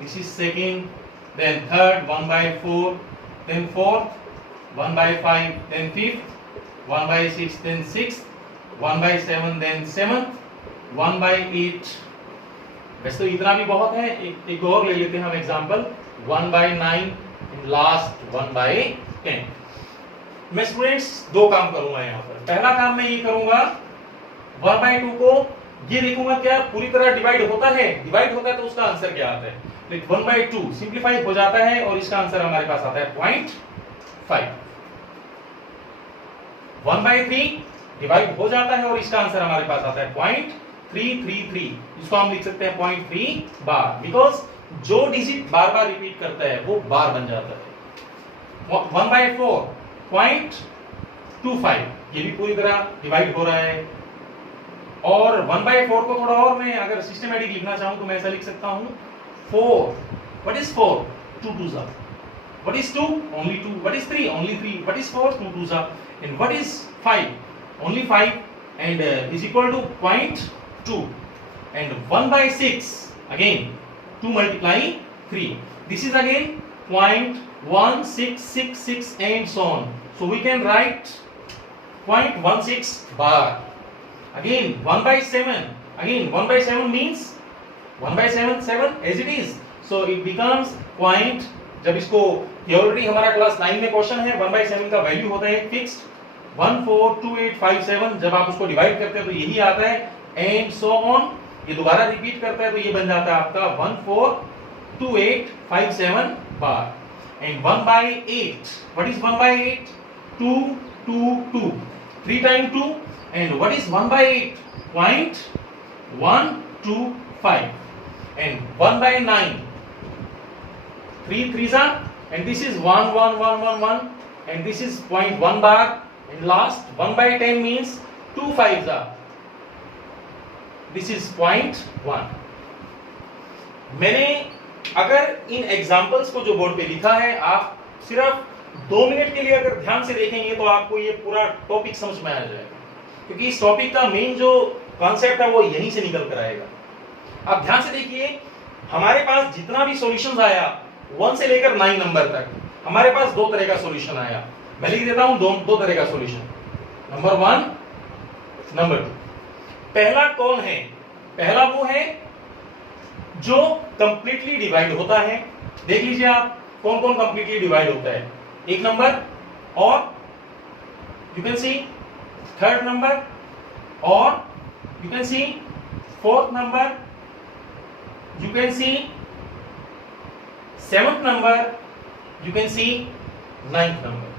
this is second, then third 1/4, then fourth 1/5, then fifth 1/6, then sixth 1/7, then seventh 1/8। वैसे तो इतना भी बहुत है, एक और ले लेते हैं हम एग्जांपल, 1/9 एंड लास्ट 1/10। मैं स्टूडेंट्स दो काम करूंगा यहाँ पर। पहला काम मैं ये करूंगा 1/2 को ये देखूंगा क्या पूरी तरह डिवाइड होता है, डिवाइड होता है तो उसका आंसर क्या आता है। 1/2 सिंप्लीफाई हो जाता है और इसका आंसर हमारे पास आता है 0.5। 1/3 डिवाइड हो जाता है और इसका आंसर हमारे पास आता है 0.333। इसको हम लिख सकते हैं 0.3 बार, बिकॉज जो डिजिट बार बार रिपीट करता है वो बार बन जाता है। 1/4 0.25 ये भी पूरी तरह डिवाइड हो रहा है। और 1/4 को थोड़ा और मैं अगर सिस्टमैटिक लिखना चाहूं तो मैं ऐसा लिख सकता हूं 4। What is 4? 2 2s are. What is 2? Only 2. What is 3? Only 3. What is 4? 2 2s are. And what is 5? Only 5. And is equal to 0.2. And 1/6 again 2 multiply 3. This is again 0.1666 and so on. So we can write 0.16 bar. Again 1/7. Again 1/7 means 1/7 7 as it is. So it becomes point, जब इसको already हमारा class 9 में question है 1/7 का value होता है fixed 142857। जब आप उसको डिवाइड करते हैं तो यही आता है एंड सो ऑन। ये दोबारा रिपीट करता है तो ये बन जाता है आपका 142857 बार। And 1/8 what is 1/8? 2 2 2 3 time 2 and what is 1/8? 0.125 and 1/9 3 3s are, and this is 1 1 1 1 1 and this is 0.1 bar, and last 1/10 means 2 5s are, this is 0.1। मैंने अगर इन एग्जांपल्स को जो बोर्ड पे लिखा है आप सिर्फ 2 मिनट के लिए अगर ध्यान से देखेंगे तो आपको ये पूरा टॉपिक समझ में आ जाएगा, क्योंकि इस टॉपिक का मेन जो कॉन्सेप्ट है वो यहीं से निकल कर आएगा। आप ध्यान से देखिए, हमारे पास जितना भी सॉल्यूशंस आया 1 से लेकर 9 नंबर तक हमारे पास दो तरह का सॉल्यूशन आया। मैं लिख देता हूं दो तरह का सॉल्यूशन, नंबर 1 नंबर 2। पहला कौन है? पहला वो है जो कंप्लीटली डिवाइड होता है। देख लीजिए आप कौन कौन कंप्लीटली डिवाइड होता है। 1 नंबर और you can see 3rd number और you can see 4th number, you can see 7th number, you can see 9th number।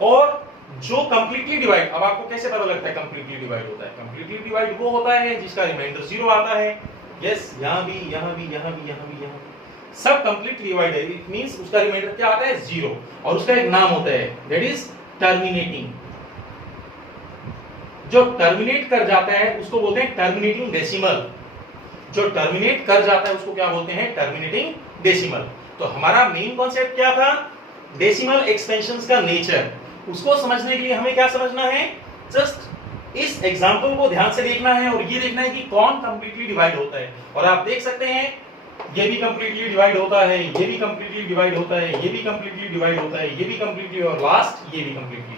और जो कंप्लीटली डिवाइड, अब आपको कैसे पता लगता है कंप्लीटली डिवाइड होता है? कंप्लीटली डिवाइड वो होता है जिसका रिमाइंडर 0 आता है। यस, यहां भी यहां भी यहां भी यहां भी यहां सब कंप्लीटली डिवाइड है। इट मींस उसका रिमाइंडर क्या आता है? 0। और उसका एक नाम होता है, दैट इज टर्मिनेटिंग। जो टर्मिनेट कर जाता है उसको बोलते हैं टर्मिनेटिंग डेसिमल। जो टर्मिनेट कर जाता है उसको क्या बोलते हैं? Terminating decimal. तो हमारा मेन कॉन्सेप्ट क्या था? डेसिमल एक्सपेंशंस का नेचर। उसको समझने के लिए हमें क्या समझना है? जस्ट इस एग्जांपल को ध्यान से देखना है और ये देखना है कि कौन कंप्लीटली डिवाइड होता है। और आप देख सकते हैं ये भी कंप्लीटली डिवाइड होता है, ये भी कंप्लीटली डिवाइड होता है, ये भी कंप्लीटली डिवाइड होता है, ये भी कंप्लीटली, और लास्ट ये भी कंप्लीटली।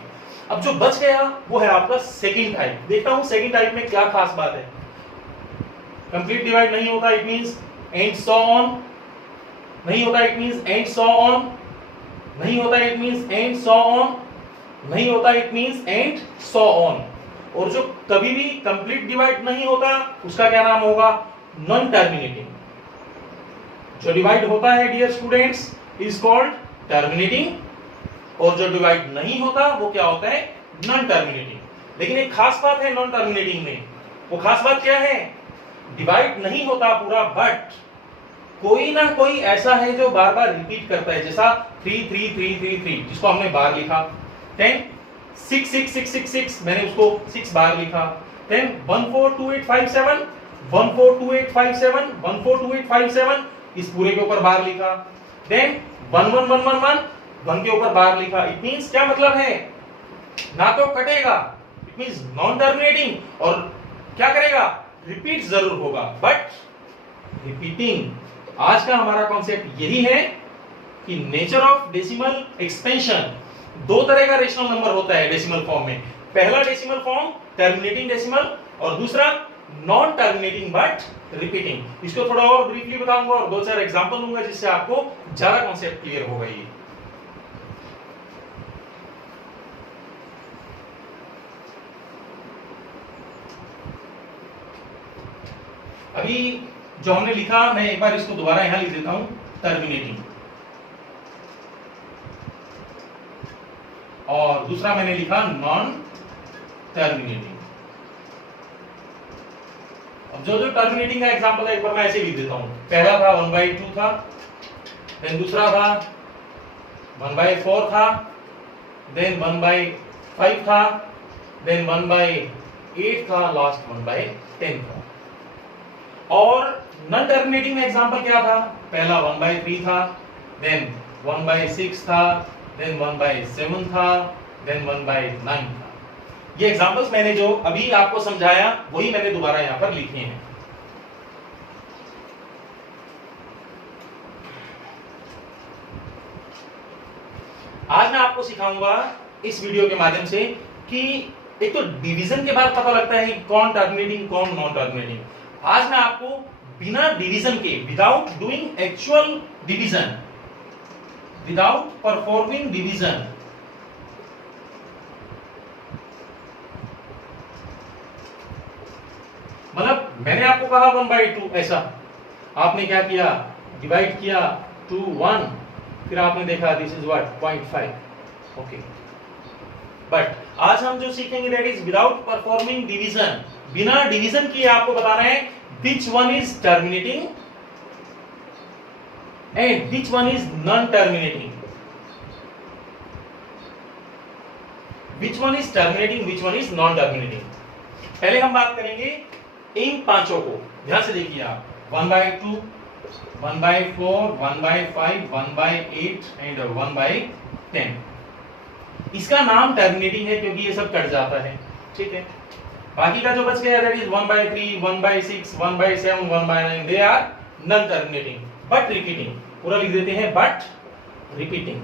अब जो बच गया वो है आपका सेकंड टाइप। देखता हूं सेकंड टाइप में क्या खास बात है। कंप्लीट डिवाइड नहीं होता, it means and so on. नहीं होता, it means and so on. नहीं होता, it means and so on. नहीं होता, it means and so on. और जो कभी भी कंप्लीट डिवाइड नहीं होता उसका क्या नाम होगा? Non terminating. जो डिवाइड होता है dear students is called terminating, और जो डिवाइड नहीं होता वो क्या होता है? Non terminating. लेकिन एक खास बात है नॉन टर्मिनेटिंग में। वो खास बात क्या है? डिवाइड नहीं होता पूरा, बट कोई ना कोई ऐसा है जो बार बार रिपीट करता है, जैसा 3 3 3 3 3 जिसको हमने बार लिखा। 10 6 6 6 6 6 मैंने उसको 6 बार लिखा। 10 1 4 2 8 5 7 1 4 2 8 5 7 1 4 2 8 5 7 इस पूरे के ऊपर बार लिखा। देन 1 1 1 1 1 1 के ऊपर बार लिखा। इट मींस क्या मतलब है? ना तो कटेगा, इट मींस नॉन टर्मिनेटिंग, और क्या करेगा? रिपीट जरूर होगा, बट रिपीटिंग। आज का हमारा कॉन्सेप्ट यही है कि नेचर ऑफ डेसिमल एक्सपेंशन। दो तरह का रेशनल नंबर होता है डेसिमल फॉर्म में। पहला डेसिमल फॉर्म टर्मिनेटिंग डेसिमल, और दूसरा नॉन टर्मिनेटिंग बट रिपीटिंग। इसको थोड़ा और ब्रीफली बताऊंगा और 2-4 एग्जांपल दूंगा जिससे आपको ज्यादा कॉन्सेप्ट क्लियर होगा। ये अभी जो हमने लिखा, मैं एक बार इसको दोबारा यहां लिख देता हूं, टर्मिनेटिंग, और दूसरा मैंने लिखा नॉन टर्मिनेटिंग। अब जो टर्मिनेटिंग का एग्जांपल है एक बार मैं ऐसे लिख देता हूं। पहला था 1/2 था, देन दूसरा था 1/4 था, देन 1/5 था, देन 1/8 था, लास्ट 1/10 था। और नॉन टर्मिनेटिंग में एग्जांपल क्या था? पहला 1/3 था, देन 1/6 था, देन 1/7 था, देन 1/9 था। ये एग्जांपल्स मैंने जो अभी आपको समझाया वही मैंने दोबारा यहां पर लिखे हैं। आज मैं आपको सिखाऊंगा इस वीडियो के माध्यम से कि एक तो डिवीजन के बाद पता लगता है कि कौन टर्मिनेटिंग कौन नॉन टर्मिनेटिंग। आज मैं आपको बिना डिवीजन के, without doing actual division, without performing division, मतलब मैंने आपको कहा 1/2, ऐसा आपने क्या किया, डिवाइड किया 2 1, फिर आपने देखा this is what 0.5। Okay, but आज हम जो सीखेंगे that is without performing division. बिना डिवीजन किए आपको बताना है which one is terminating and which one is non terminating, which one is terminating, which one is non terminating। पहले हम बात करेंगे इन पांचों को, ध्यान से देखिए आप, 1/2, 1/4, 1/5, 1/8 एंड 1/10। इसका नाम टर्मिनेटिंग है क्योंकि ये सब कट जाता है, ठीक है। बाकी का जो बच गया that is 1/3, 1/6, 1/7, 1/9, they are non terminating but repeating. पूरा लिख देते हैं बट रिपीटिंग,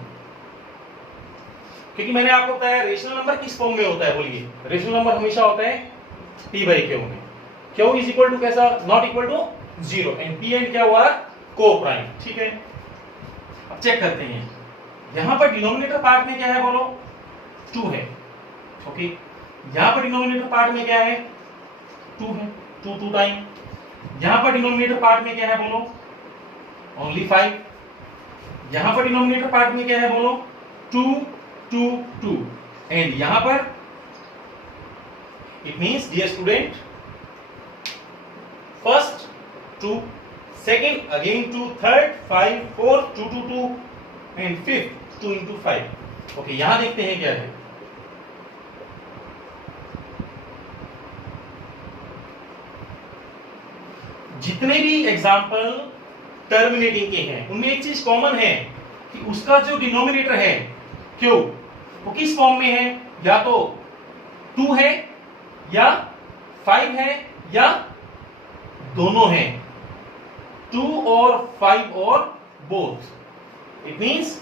क्योंकि मैंने आपको बताया रेशनल नंबर किस फॉर्म में होता है, बोलिए। रेशनल नंबर हमेशा होता है p/q में। q इज इक्वल टू कैसा, not equal to 0, and p and क्या हुआ, को प्राइम, ठीक है। अब चेक करते हैं, यहां पर डिनोमिनेटर पार्ट में क्या है, बोलो 2 है, ओके। यहां पर डिनोमिनेटर पार्ट में क्या है, 2 है, 2 टाइम। यहां पर डिनोमिनेटर पार्ट में क्या है, बोलो ओनली 5। यहां पर डिनोमिनेटर पार्ट में क्या है, बोलो 2 2 2, एंड यहां पर it means dear student, first 2, second again 2, third 5, 4 2 2 2, and fifth 2 into 5। Okay, यहां देखते हैं क्या है। जितने भी एग्जाम्पल टर्मिनेटिंग के हैं उनमें एक चीज कॉमन है कि उसका जो डिनोमिनेटर है क्यू, वो किस फॉर्म में है, या तो 2 है या 5 है या दोनों हैं, 2 और 5 और बोथ। इट मींस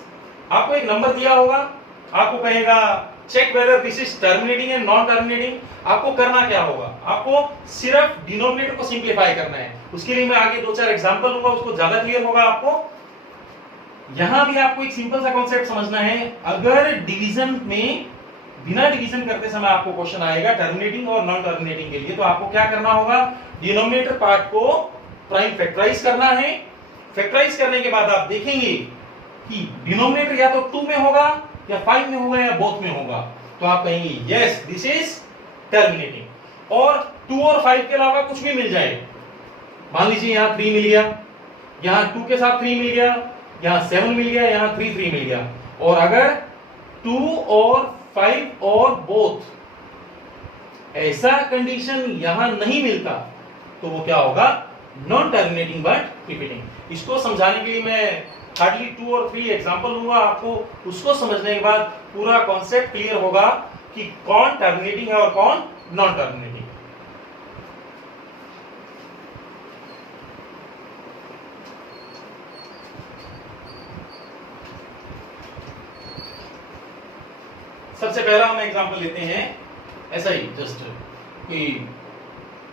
आपको एक नंबर दिया होगा, आपको कहेगा check whether this is terminating and non terminating. आपको करना क्या होगा, आपको सिर्फ डिनोमिनेटर को सिंप्लीफाई करना है। उसके लिए मैं आगे 2-4 एग्जांपल दूंगा, उसको ज्यादा क्लियर होगा आपको। यहां भी आपको एक सिंपल सा कॉन्सेप्ट समझना है। अगर डिवीजन में बिना डिवीजन करते समय आपको क्वेश्चन आएगा टर्मिनेटिंग और नॉन टर्मिनेटिंग के लिए, तो आपको क्या करना होगा, डिनोमिनेटर पार्ट को प्राइम फैक्टराइज करना है। फैक्टराइज करने के बाद आप देखेंगे कि डिनोमिनेटर या तो 2 में होगा या 5 में होगा या बोथ में होगा, तो आप कहेंगे यस दिस इज टर्मिनेटिंग। और 2 और 5 के अलावा कुछ भी मिल जाए, मान लीजिए यहां 3 मिल गया, यहां 2 के साथ 3 मिल गया, यहां 7 मिल गया, यहां 3 3 मिल गया, और अगर 2 और 5 और बोथ ऐसा कंडीशन यहां नहीं मिलता तो वो क्या होगा, नॉन टर्मिनेटिंग बट रिपीटिंग। इसको समझाने के लिए मैं हार्डली 2 और 3 एग्जांपल दूंगा आपको। उसको समझने के बाद पूरा कॉन्सेप्ट क्लियर होगा कि कौन टर्मिनेटिंग है और कौन नॉन टर्मिनेटिंग। सबसे पहला हम एग्जांपल लेते हैं ऐसा ही, जस्ट कोई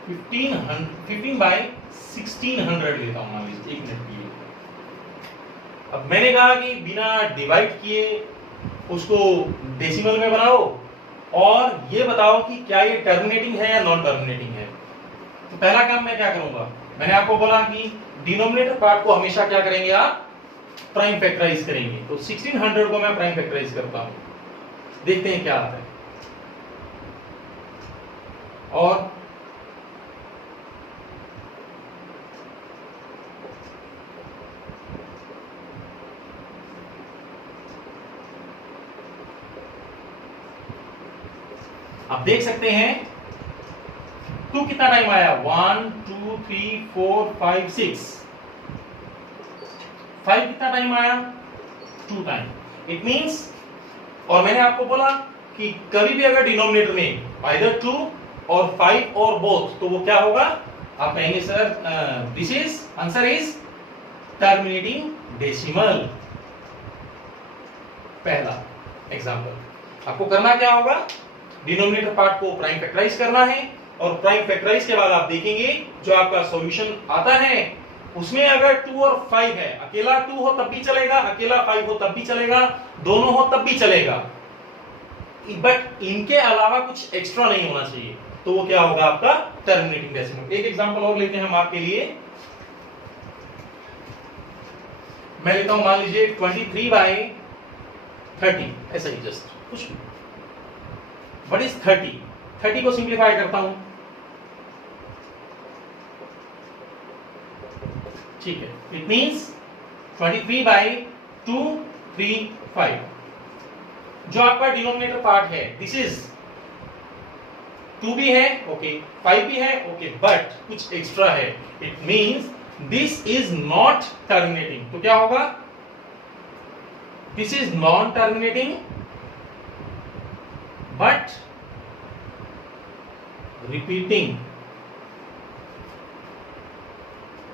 15/1600 लेता हूं, मान लीजिए 1 मिनट के लिए। अब मैंने कहा कि बिना डिवाइड किए उसको डेसिमल में बनाओ और ये बताओ कि क्या ये टर्मिनेटिंग है या नॉन टर्मिनेटिंग है। तो पहला काम मैं क्या करूंगा, मैंने आपको बोला कि डिनोमिनेटर पार्ट को हमेशा क्या करेंगे आप, प्राइम फैक्टराइज करेंगे। तो 1600 को मैं प्राइम फैक्टराइज करता हूं, देखते हैं क्या आता है। और आप देख सकते हैं 2 कितना टाइम आया, 1 2 3 4 5 6, 5 कितना टाइम आया, 2 टाइम। इट मींस, और मैंने आपको बोला कि कभी भी अगर डिनोमिनेटर में आइदर 2 और 5 और बोथ, तो वो क्या होगा, आप कहेंगे sir this is answer is terminating decimal. पहला एग्जांपल, आपको करना क्या होगा, डिनोमिनेटर पार्ट को प्राइम फैक्टराइज करना है, और प्राइम फैक्टराइज के बाद आप देखेंगे जो आपका सॉल्यूशन आता है उसमें अगर 2 और 5 है, अकेला 2 हो तब भी चलेगा, अकेला 5 हो तब भी चलेगा, दोनों हो तब भी चलेगा, बट इनके अलावा कुछ एक्स्ट्रा नहीं होना चाहिए, तो वो क्या होगा आपका टर्मिनेटिंग डेसिमल। एक एग्जांपल और लेते हैं हम आपके लिए, मैं लेता हूं मान लीजिए 23/30, ऐसा ही जस्ट कुछ। What is 30? 30 को सिंप्लीफाई करता हूं, ठीक है, इट मींस 23/235। जो आपका डिनोमिनेटर पार्ट है दिस इज 2 भी है ओके, 5 भी है ओके, बट कुछ एक्स्ट्रा है, it means this is not terminating. तो क्या होगा, this is non terminating but repeating.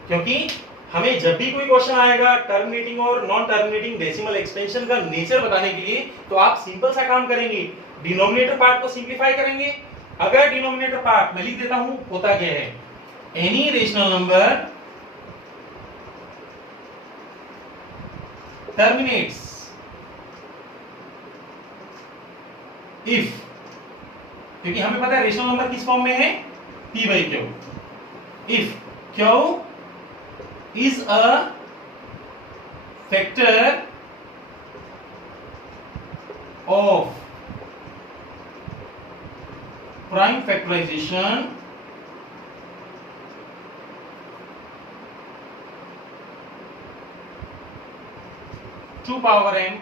क्योंकि हमें जब भी कोई क्वेश्चन आएगा टर्मिनेटिंग और नॉन टर्मिनेटिंग डेसिमल एक्सपेंशन का नेचर बताने के लिए, तो आप सिंपल सा काम करेंगे, डिनोमिनेटर पार्ट को सिंप्लीफाई करेंगे। अगर डिनोमिनेटर पार्ट मैं लिख देता हूं, होता क्या है, any rational number terminates if, क्योंकि हमें पता है रेशनल नंबर किस फॉर्म में है, p/q, इफ q is a factor of prime factorization to power n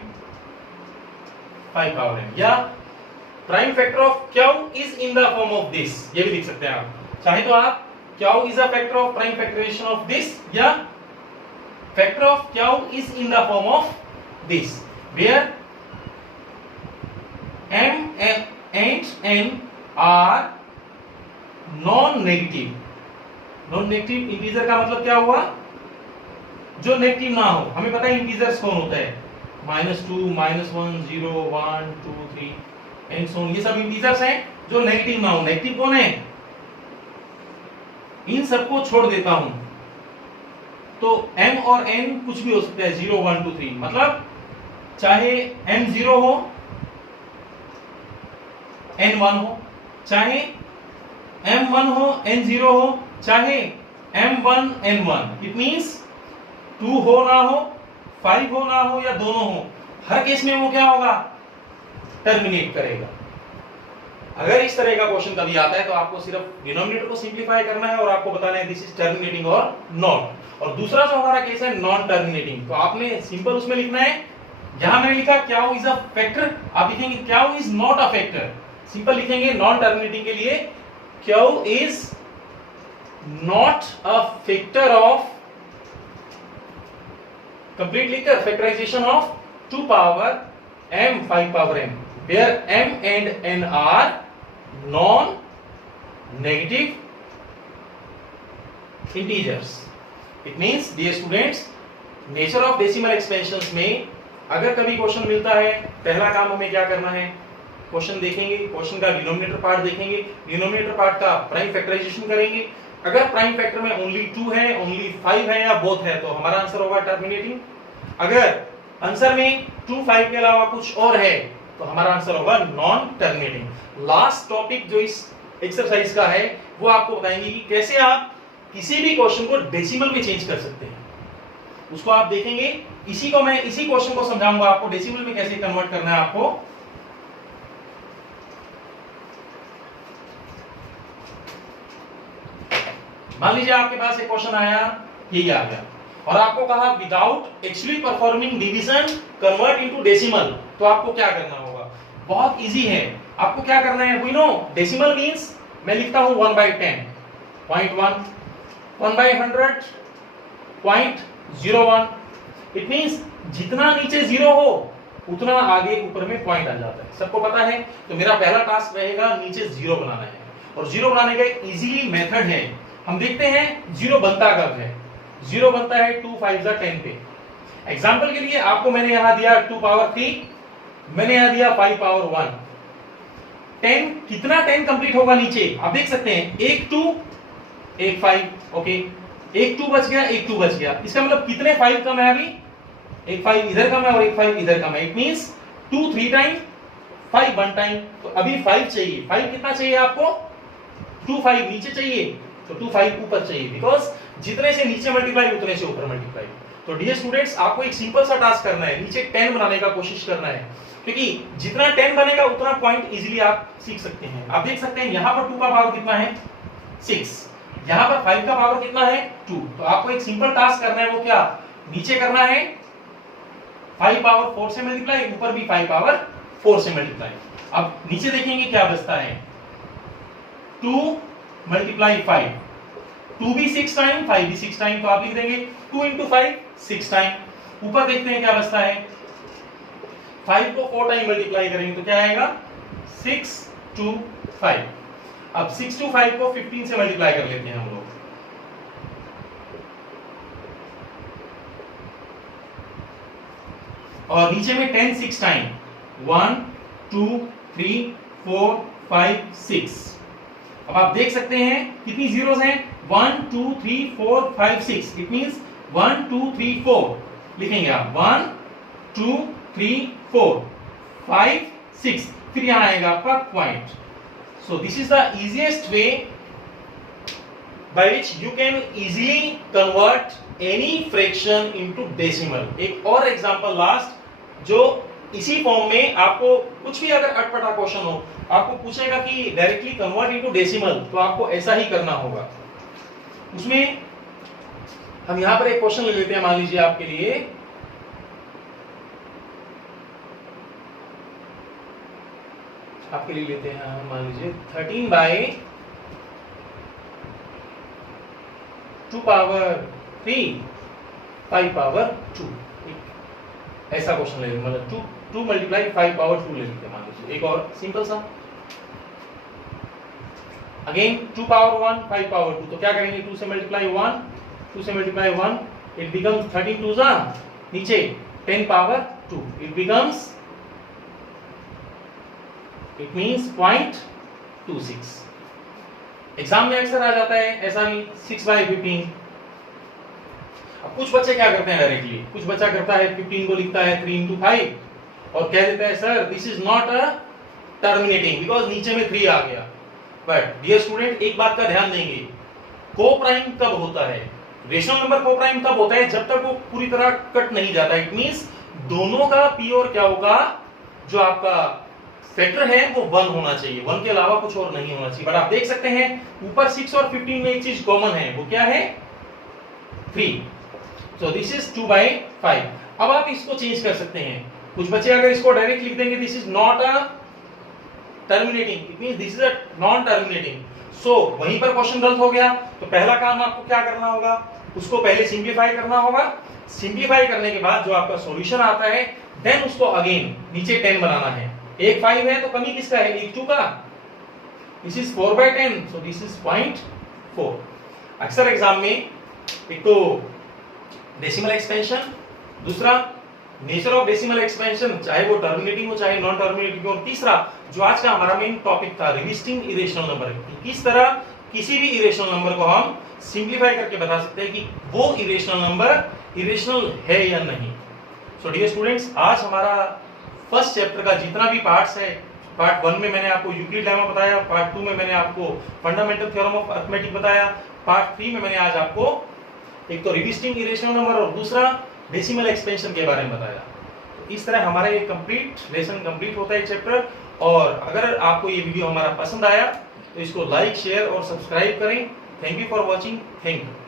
5 power n, या prime factor of q is in the form of this, ये भी लिख सकते हैं आप, चाहे तो आप q is a factor of prime factorization of this, या factor of q is in the form of this, where m and n are non-negative। non-negative integer का मतलब क्या हुआ, जो नेगेटिव ना हो। हमें पता है इंटीजर्स कौन होता है, -2 -1 0 1 2 3 एंड सो ऑन, ये सब इंटीजर्स हैं जो नेगेटिव ना हो। नेगेटिव कौन है, इन सबको छोड़ देता हूं, तो m और n कुछ भी हो सकता है, 0 1 2 3, मतलब चाहे m 0 हो n 1 हो, चाहे m 1 हो n 0 हो, चाहे m 1 n 1, इट मींस 2 हो ना हो, 5 हो ना हो, या दोनों हो, हर केस में वो क्या होगा, टर्मिनेट करेगा। अगर इस तरह का क्वेश्चन कभी आता है तो आपको सिर्फ डिनोमिनेटर को सिंप्लीफाई करना है और आपको बताना है दिस इज टर्मिनेटिंग और नॉट। और दूसरा जो हमारा केस है नॉन टर्मिनेटिंग, तो आपने सिंपल उसमें लिखना है, यहां मैंने लिखा q इज अ फैक्टर, आप लिखेंगे q is not a factor, simple लिखेंगे। नॉन टर्मिनेटिंग के लिए q is not a factor of, complete लिखकर factorisation of 2 power m 5 power m, where m and n are non-negative integers. It means, dear students, nature of decimal expansions में अगर कभी question मिलता है, पहला काम हमें क्या करना है, क्वेश्चन देखेंगे, क्वेश्चन का डिनोमिनेटर पार्ट देखेंगे, डिनोमिनेटर पार्ट का प्राइम फैक्टराइजेशन करेंगे। अगर प्राइम फैक्टर में ओनली 2 है, ओनली 5 है, या बोथ है, तो हमारा आंसर होगा टर्मिनेटिंग। अगर आंसर में 2 5 के अलावा कुछ और है, तो हमारा आंसर होगा नॉन टर्मिनेटिंग। लास्ट टॉपिक जो इस एक्सरसाइज का है वो आपको बताएंगे कि कैसे आप किसी भी क्वेश्चन को डेसिमल में चेंज कर सकते हैं, उसको आप देखेंगे। इसी क्वेश्चन को समझाऊंगा आपको डेसिमल में कैसे कन्वर्ट करना है आपको। मान लीजिए आपके पास एक क्वेश्चन आया, यही आ गया, और आपको कहा without actually performing division convert into decimal, तो आपको क्या करना होगा? बहुत इजी है। आपको क्या करना है? वी नो डेसिमल मींस मैं लिखता हूं 1/10, 0.1, 1/100, 0.01। इट मींस जितना नीचे 0 हो उतना आगे ऊपर में पॉइंट आ जाता है, सबको पता है। तो मेरा पहला टास्क रहेगा नीचे 0 बनाना है, और 0 बनाने का इजीली मेथड है। हम देखते हैं 0 बनता कब है। 0 बनता है 2 5 10 पे। एग्जांपल के लिए आपको मैंने यहां दिया 2 पावर 3, मैंने यहां दिया 5 पावर 1। 10 कितना 10 कंप्लीट होगा नीचे आप देख सकते हैं, एक 2 एक 5, ओके, एक 2 बच गया, एक 2 बच गया। इसका मतलब कितने 5 कम है? अभी एक 5 इधर कम है और एक 5 इधर कम है। It means 2 3 time, 5 1 time. तो अभी 5 चाहिए। 5 कितना चाहिए आपको? 2 5 नीचे चाहिए, तो 2 5 ऊपर चाहिए, बिकॉज जितने से नीचे मल्टीप्लाई उतने से ऊपर मल्टीप्लाई। तो डियर स्टूडेंट्स, आपको एक सिंपल सा टास्क करना है, नीचे 10 बनाने का कोशिश करना है, क्योंकि जितना 10 बनेगा उतना पॉइंट इजीली आप सीख सकते हैं। आप देख सकते हैं यहां पर 2 का पावर कितना है? 6, यहां पर 5 का पावर कितना है? 2। तो आपको एक सिंपल टास्क करना है, वो क्या? नीचे करना है 5 पावर 4 से मल्टीप्लाई, ऊपर भी 5 पावर 4 से मल्टीप्लाई। अब नीचे देखेंगे क्या बचता है, 2 मल्टीप्लाई 5, 2 भी 6 टाइम, 5 भी 6 टाइम, तो आप लिख देंगे 2 इंटू 5 6 टाइम। ऊपर देखते हैं क्या बचता है, 5 को 4 टाइम मल्टीप्लाई करेंगे तो क्या आएगा? 6 2 5। अब 6 to 5 को 15 से मल्टीप्लाई कर लेते हैं हम लोग। और नीचे में 10 6 टाइम, 1 2 3 4 5 6। अब आप देख सकते हैं कितनी जीरोस हैं, 1 2 3 4 5 6। इट मींस 1 2 3 4 लिखेंगे आप, 1 2 3 4 5 6, फिर यहां आएगा आपका point. So this is the easiest way by which you can easily convert any fraction into decimal। एक और एग्जांपल लास्ट, जो इसी फॉर्म में आपको कुछ भी अगर अटपटा क्वेश्चन हो, आपको पूछेगा कि डायरेक्टली कन्वर्ट इनटू डेसिमल, तो आपको ऐसा ही करना होगा। उसमें हम यहां पर एक क्वेश्चन ले लेते हैं, मान लीजिए आपके लिए लेते हैं हम, मान लीजिए 13 बाई 2 पावर 3 5 पावर 2। ऐसा क्वेश्चन ले लेते, मतलब 2 मल्टीप्लाई 5 पावर 2 ले लेते हैं मान लीजिए। एक और सिंपल सा, अगेन 2 पावर 1 5 पावर 2, तो क्या करेंगे, 2 से मल्टीप्लाई 1, 2 से मल्टीप्लाई 1, इट बिकम्स 13 2 जा नीचे 10 power 2, it becomes, it means 0.26। Exam में अक्सर आ जाता है ऐसा भी 6/15। अब कुछ बच्चे क्या करते हैं डायरेक्टली, कुछ बच्चा करता है 15 को लिखता है 3 into 5 और कह देता है sir this is not a terminating, because नीचे में 3 आ गया। बट डियर स्टूडेंट, एक बात का ध्यान देंगे, को प्राइम कब होता है, रेशनल नंबर को प्राइम तब होता है जब तक वो पूरी तरह कट नहीं जाता। इट मींस दोनों का पी और क्या होगा, जो आपका फैक्टर है वो 1 होना चाहिए, 1 के अलावा कुछ और नहीं होना चाहिए। बट आप देख सकते हैं ऊपर 6 और 15 में एक चीज कॉमन है, वो क्या है, 3। So this is 2/5। अब आप इसको चेंज कर सकते हैं। कुछ बच्चे अगर इसको डायरेक्ट लिख देंगे this is not a terminating, it means this is a non terminating. So वहीं पर क्वेश्चन गलत हो गया। तो पहला काम आपको क्या करना होगा, उसको पहले सिंप्लीफाई करना होगा। सिंप्लीफाई करने के बाद जो आपका सॉल्यूशन आता है, देन उसको अगेन नीचे 10 बनाना है। एक 5 है तो कमी किसका है, एक 2 का। This is 4/10, so this is 0.4। अक्सर एग्जाम में एक तो डेसिमल एक्सपेंशन, दूसरा नेचर ऑफ डेसिमल एक्सपेंशन, चाहे वो टर्मिनेटिंग हो चाहे नॉन टर्मिनेटिंग हो, और तीसरा जो आज का हमारा मेन टॉपिक था रिविस्टिंग इरेशनल नंबर, किस तरह किसी भी इरेशनल नंबर को हम सिंप्लीफाई करके बता सकते हैं कि वो इरेशनल नंबर इरेशनल है या नहीं। सो डियर स्टूडेंट्स, आज हमारा फर्स्ट चैप्टर का जितना भी पार्ट्स है, पार्ट 1 में मैंने आपको यूक्लिड लेमा बताया, पार्ट 2 में मैंने आपको फंडामेंटल थ्योरम ऑफ अरिथमेटिक बताया, पार्ट 3 में मैंने आज आपको एक तो रिविजिटिंग इरेशनल नंबर और दूसरा डेसिमल एक्सपेंशन के बारे में बताया। तो इस तरह हमारा ये कंप्लीट लेसन कंप्लीट होता है चैप्टर। और अगर आपको ये वीडियो हमारा पसंद आया तो इसको लाइक शेयर और सब्सक्राइब करें। Thank you for watching. Thank you.